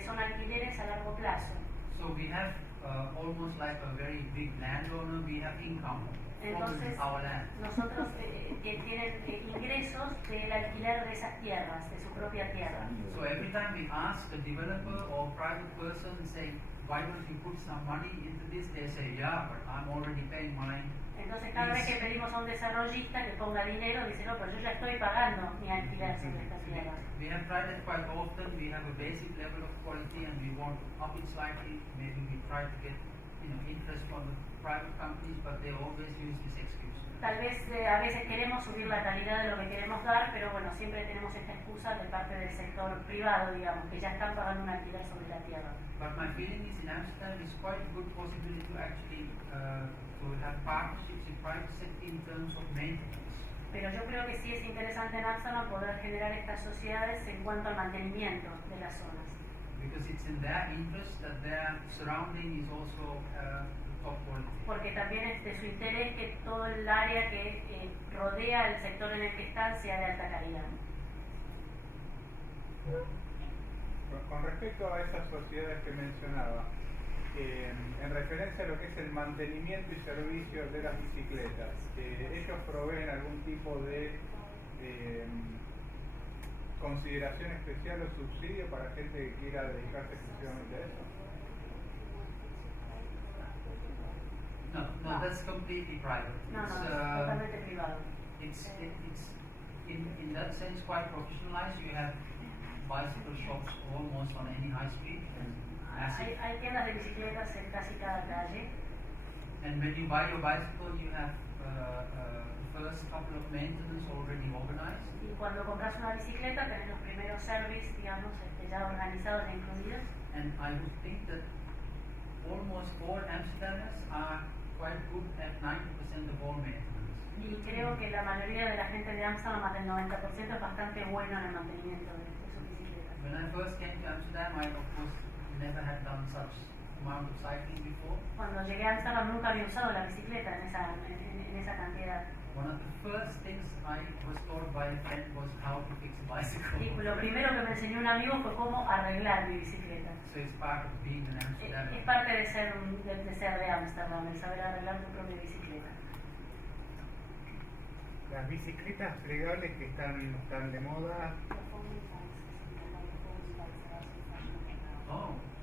son alquileres a largo plazo. So we have almost like a very big landowner, we have income Entonces, from our land. nosotros tienen ingresos del alquiler de esas tierras, de su propia tierra. So every time we ask a developer or private person, say, why don't you put some money into this? They say, yeah, but I'm already paying mine. Entonces cada vez que pedimos a un desarrollista que ponga dinero, dice, no, pero yo ya estoy pagando mi alquiler sobre esta tierra. We have tried it quite often. We have a basic level of quality and we want to up it slightly. Maybe we try to get interest from the private companies, but they always use this excuse. Tal vez a veces queremos subir la calidad de lo que queremos dar, pero bueno, siempre tenemos esta excusa de parte del sector privado, digamos, que ya están pagando un alquiler sobre la tierra. But my feeling is in Amsterdam is quite a good possibility to actually to have partnerships in private sector in terms of maintenance. Pero yo creo que sí es interesante en Ámsterdam poder generar estas sociedades en cuanto al mantenimiento de las zonas. Because it's in their interest that their surrounding is also top quality. Porque también es de su interés que todo el área que rodea el sector en el que están sea de alta calidad. Con respecto a esas sociedades que mencionaba, en referencia a lo que es el mantenimiento y servicio de las bicicletas, ¿ellos proveen algún tipo de consideración especial o subsidio para gente que quiera dedicarse exclusivamente a eso? No, that's completely private. No, es totalmente privado. It's in that sense quite professionalized. You have bicycle shops almost on any high street. Hay tiendas de bicicletas en casi cada calle. And when you buy your bicycle, you have the first couple of maintenance already organized. Y cuando compras una bicicleta, tenés los primeros service, digamos, ya organizados e incluidos. And I would think that almost all Amsterdamers are quite good at 90% of all maintenance. Y creo que la mayoría de la gente de Ámsterdam, más del 90%, es bastante bueno en el mantenimiento de sus bicicletas. When I first came to Amsterdam, I of course never had done such amount of cycling before. Cuando llegué a Ámsterdam nunca había usado la bicicleta en esa cantidad. One of the first things I was taught by a friend was how to fix a bicycle. Y lo primero que me enseñó un amigo fue cómo arreglar mi bicicleta. So it's part of being an Amsterdam. Es parte de ser de Ámsterdam, el saber arreglar tu propia bicicleta. Las bicicletas plegables que están de moda.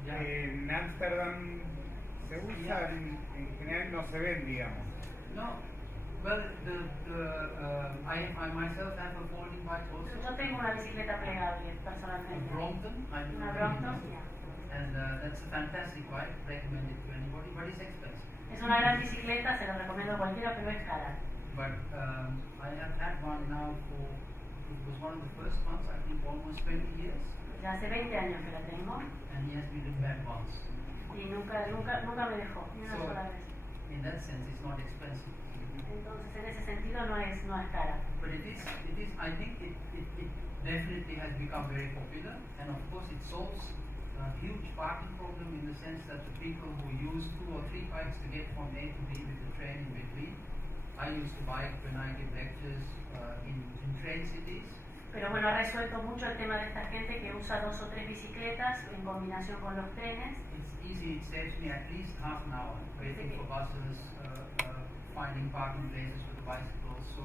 En Ámsterdam se usan, en general no se ven, digamos. No. Well, I myself have a folding bike also. Yo tengo una bicicleta plegable personalmente. Una Brompton. And that's a fantastic bike. Recommend it to anybody, but it's expensive. Es una gran bicicleta, se la recomiendo a cualquiera, pero es cara. But I have had one now for, it was one of the first ones, I think almost 20 years. Ya hace 20 años que la tengo. And he has been repaired once. Y nunca me dejó, ni una sola vez. In that sense, it's not expensive. Entonces, en ese sentido, no es cara. But it is. I think it definitely has become very popular, and of course, it solves a huge parking problem in the sense that the people who use 2 or 3 bikes to get from A to B with the train in between. I use the bike when I give lectures in train cities. Pero bueno, ha resuelto mucho el tema de esta gente que usa 2 o 3 bicicletas en combinación con los trenes. It's easy. It saves me at least half an hour waiting for buses, finding parking places for the bicycles. So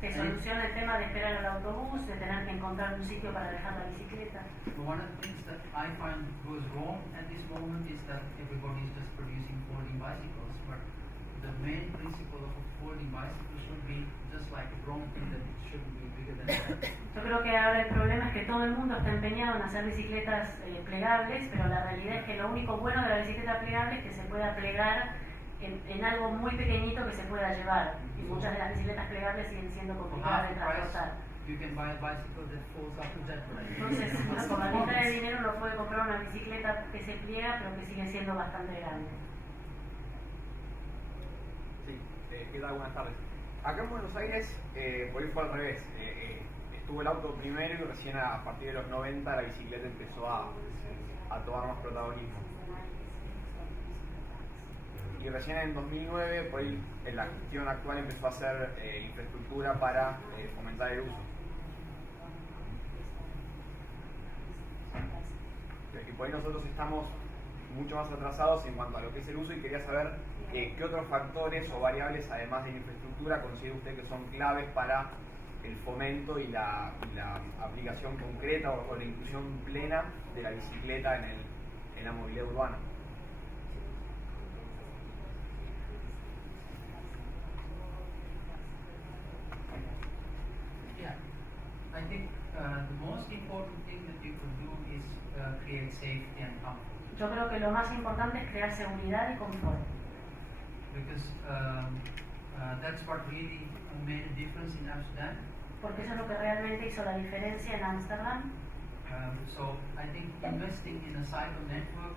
que soluciona el tema de esperar al autobús, de tener que encontrar un sitio para dejar la bicicleta. One of the things that I find goes wrong at this moment is that everybody is just producing folding bicycles, but the main principle of a folding bicycle should be just like a Brompton, that it shouldn't be bigger than that. Yo creo que ahora el problema es que todo el mundo está empeñado en hacer bicicletas plegables, pero la realidad es que lo único bueno de la bicicleta plegable es que se pueda plegar en algo muy pequeñito que se pueda llevar. Y muchas de las bicicletas plegables siguen siendo complicadas de transportar. Entonces, por la mitad de dinero uno puede comprar una bicicleta que se pliega, pero que sigue siendo bastante grande. Sí, ¿qué tal? Buenas tardes. Acá en Buenos Aires, por ahí fue al revés. Estuvo el auto primero y recién a partir de los 90 la bicicleta empezó a tomar más protagonismo. Y recién en 2009, por ahí en la gestión actual empezó a hacer infraestructura para fomentar el uso. Y por ahí nosotros estamos mucho más atrasados en cuanto a lo que es el uso y quería saber qué otros factores o variables, además de la infraestructura, considera usted que son claves para el fomento y la aplicación concreta o la inclusión plena de la bicicleta en la movilidad urbana. I think the most important thing that you can do is create safety and comfort. Yo creo que lo más importante es crear seguridad y confort. Because that's what really made a difference in Amsterdam. Porque eso es lo que realmente hizo la diferencia en Ámsterdam. So I think investing in a cycle network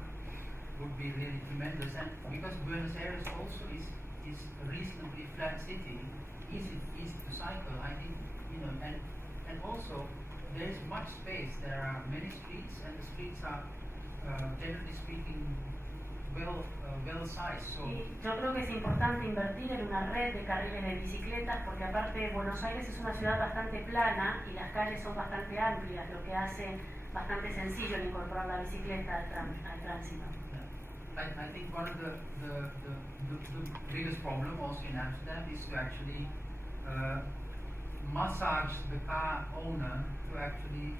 would be really tremendous. And because Buenos Aires also is a reasonably flat city, easy to cycle. I think, and also there is much space. There are many streets, and the streets are, generally speaking, well sized. So Y yo creo que es importante invertir en una red de carriles de bicicletas porque aparte Buenos Aires es una ciudad bastante plana y las calles son bastante amplias, lo que hace bastante sencillo el incorporar la bicicleta al tránsito. I think one of the biggest problem also in Amsterdam is to actually massage the car owner to actually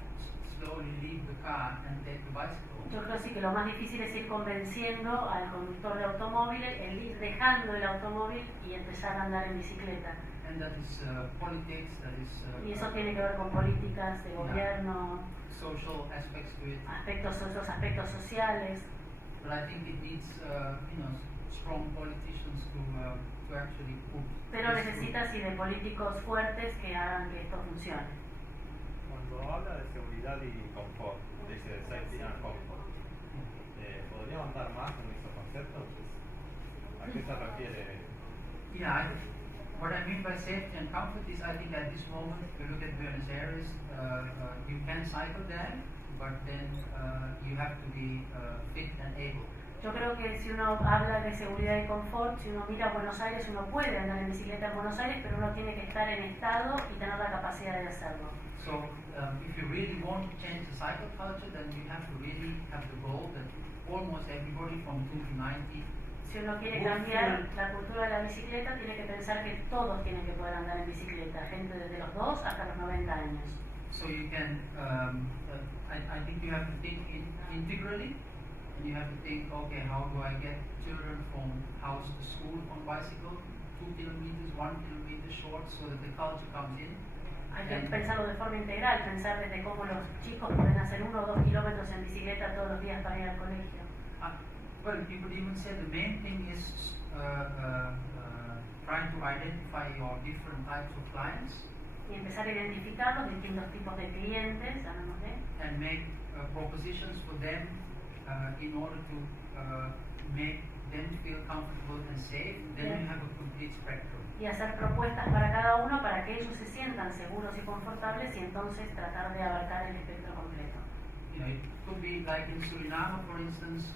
slowly leave the car and take the bicycle. Yo creo sí que lo más difícil es ir convenciendo al conductor de automóviles, el ir dejando el automóvil y empezar a andar en bicicleta. And that is politics, that is Y eso tiene que ver con políticas de gobierno, social aspects to it. los aspectos sociales. But I think it needs, strong politicians to actually put. Pero necesita sí de políticos fuertes que hagan que esto funcione. Cuando habla de seguridad y confort, dice safety and comfort, ¿podría ahondar más en esos conceptos? ¿A qué se refiere? Yeah, what I mean by safety and comfort is I think at this moment, if you look at Buenos Aires, you can cycle there, but then you have to be fit and able. Yo creo que si uno habla de seguridad y confort, si uno mira Buenos Aires, uno puede andar en bicicleta en Buenos Aires, pero uno tiene que estar en estado y tener la capacidad de hacerlo. So if you really want to change the cycle culture, then you have to really have the goal that almost everybody from 2 to 90. Si uno quiere cambiar la cultura de la bicicleta, tiene que pensar que todos tienen que poder andar en bicicleta, gente desde los 2 hasta los 90 años. So you can, I think you have to think integrally, and you have to think, okay, how do I get children from house to school on bicycle, 2 kilometers, 1 kilometer short, so that the culture comes in. Hay que pensarlo de forma integral, pensar desde cómo los chicos pueden hacer 1 o 2 kilómetros en bicicleta todos los días para ir al colegio. Well, you could even say the main thing is trying to identify your different types of clients. Y empezar a identificar los distintos tipos de clientes, llamémosle. And make propositions for them in order to make them feel comfortable and safe. Then you have a complete spectrum. Y hacer propuestas para cada uno para que ellos se sientan seguros y confortables y entonces tratar de abarcar el espectro completo. It could be like in Suriname, for instance,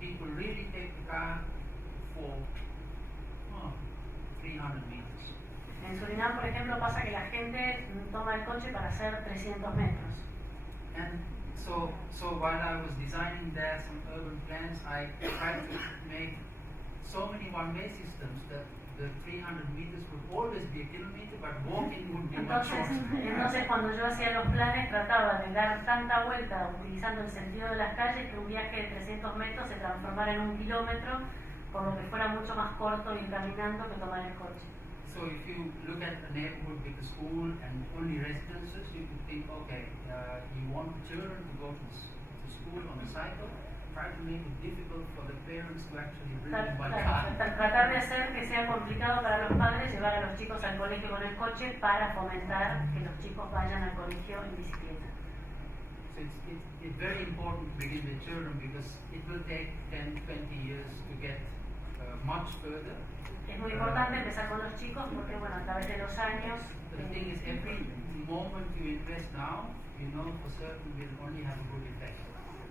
people really take the car for 300 meters. En Surinam, por ejemplo, pasa que la gente toma el coche para hacer 300 metros. And so while I was designing there some urban plans, I tried to make so many one-way systems that the 300 meters would always be a kilometer, but walking would be much shorter. Entonces cuando yo hacía los planes trataba de dar tanta vuelta utilizando el sentido de las calles que un viaje de 300 metros se transformara en 1 kilómetro, por lo que fuera mucho más corto ir caminando que tomar el coche. So if you look at a neighborhood with a school and only residences, you could think, okay, you want children to go to school on a cycle, try to make it difficult for the parents to actually bring them by car. Tratar de hacer que sea complicado para los padres llevar a los chicos al colegio con el coche para fomentar que los chicos vayan al colegio en bicicleta. So it's very important to begin with children because it will take 10, 20 years to get much further. Es muy importante empezar con los chicos porque, bueno, a través de los años... The thing is, every moment you invest now, you know for certain will only have a good effect.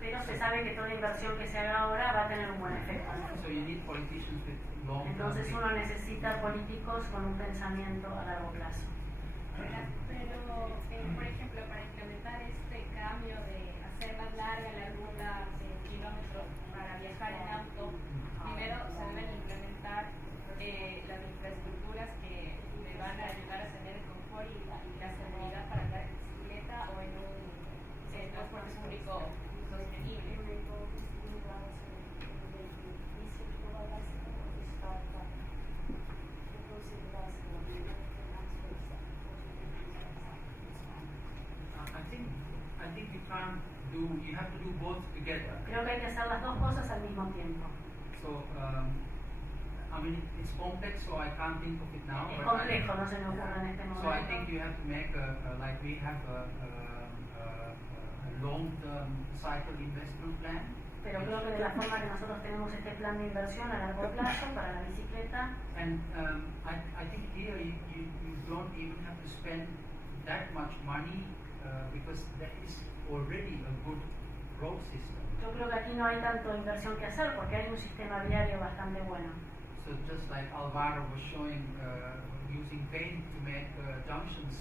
Pero se sabe que toda inversión que se haga ahora va a tener un buen efecto. So you need politicians with long term. Entonces uno necesita políticos con un pensamiento a largo plazo. Pero, por ejemplo, para implementar este cambio de hacer más larga la ruta de kilómetros para viajar en auto, primero se deben implementar las infraestructuras que me van a ayudar a tener el confort y la seguridad para andar en bicicleta o en un transporte público sostenible. I think you have to do both together. Creo que hay que hacer las dos cosas al mismo tiempo. So, I mean, it's complex, so I can't think of it now. Es complejo, no se me ocurre en este momento. So I think you have to make like we have a long-term cycle investment plan. Pero creo que de la forma que nosotros tenemos este plan de inversión a largo plazo para la bicicleta, And I think here you don't even have to spend that much money because there is already a good road system. yo creo que aquí no hay tanto inversión que hacer porque hay un sistema viario bastante bueno. So just like Alvaro was showing, using paint to make junctions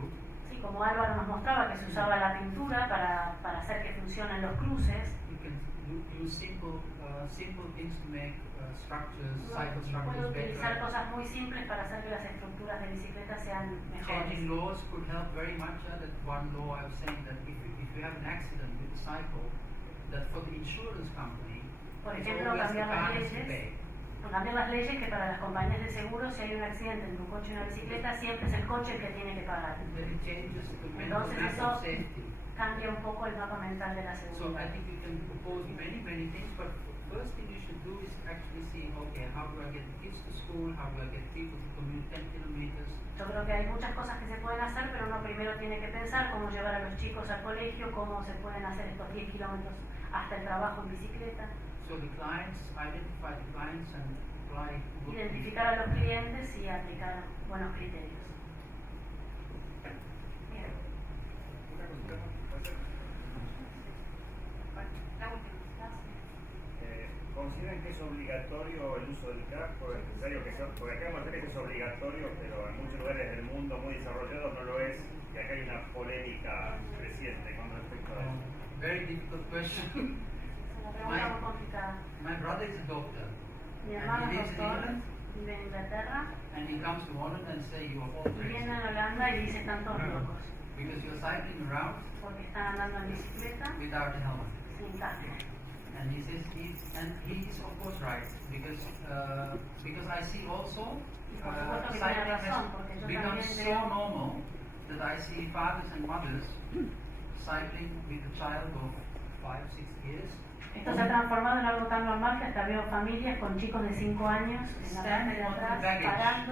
good. Sí, como Álvaro nos mostraba que se usaba la pintura para hacer que funcionen los cruces. You can use simple things to make structures, cycle Puede structures utilizar better. cosas muy simples para hacer que las estructuras de bicicleta sean mejores. Changing laws could help very much. That one law I was saying that if you have an accident with a cycle, that for the insurance company, Por it's ejemplo, always the cambiar car las has to leyes. pay. Cambiar las leyes que para las compañías de seguro, si hay un accidente entre un coche y una bicicleta, siempre es el coche el que tiene que pagar. Then it changes the mental Entonces map eso of safety. cambia un poco el mapa mental de la So seguridad. I think you can propose many things, but first thing you should do is actually see, okay, how do I get the kids to school? How do I get people to commute 10 kilometers? Yo creo que hay muchas cosas que se pueden hacer, pero uno primero tiene que pensar cómo llevar a los chicos al colegio, cómo se pueden hacer estos 10 kilómetros hasta el trabajo en bicicleta. So the clients, identify the clients and apply good Identificar a los clientes y aplicar buenos criterios. Bien. La última. ¿Consideran que es obligatorio el uso del casco? ¿Es necesario que sea? Porque acá en Buenos Aires es obligatorio, pero en muchos lugares del mundo muy desarrollados no lo es, y acá hay una polémica creciente con respecto a eso. Very difficult question. Una pregunta muy complicada. My brother is a doctor. Mi And hermano he es lives in doctor, England, vive en Inglaterra, and he comes to Holland and say you are all y crazy. viene a Holanda y dice están todos locos, Because you're cycling around porque están andando en bicicleta without a helmet. sin casco. And he says he is of course right because I see also Por supuesto que tiene cycling razón, has porque yo become también so veo normal that I see fathers and mothers cycling with a child of 5, 6 years. esto se ha transformado en algo tan normal que hasta veo familias con chicos de 5 años en la parte de atrás,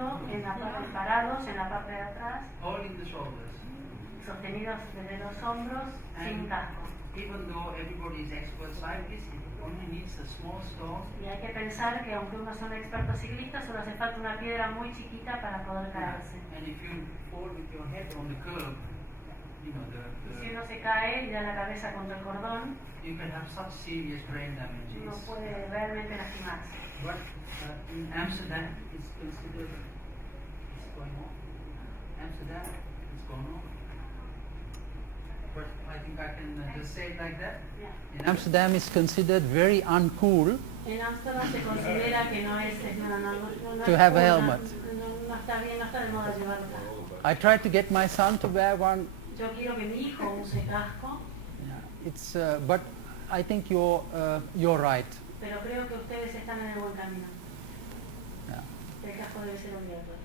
parados en la parte de atrás, Holding the shoulders. sostenidos desde los hombros, sin And casco. even though everybody is expert cyclist, it only needs a small stone. Y hay que pensar que aunque uno sea un experto ciclista, solo hace falta una piedra muy chiquita para poder caerse. And if you fall with your head on the curb, you know, Y si uno se cae y da la cabeza contra el cordón, you can have such serious brain uno damages. puede realmente lastimarse. But in Amsterdam, it's considered, it's going on. Amsterdam, it's going on. But I think I can just say it like that. Yeah. In Amsterdam is considered very uncool En Ámsterdam se considera que no es to have a cool, helmet. no está bien, no está de moda llevar casco. I tried to get my son to wear one. Yo quiero que mi hijo use casco, It's but I think you're right. pero creo que ustedes están en el buen camino. Yeah. El casco debe ser obligatorio.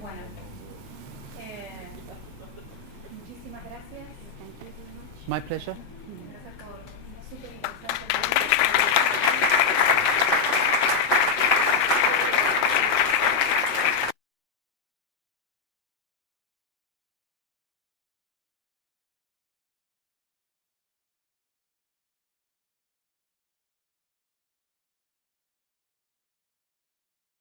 Bueno, muchísimas gracias. My pleasure. Gracias por una súper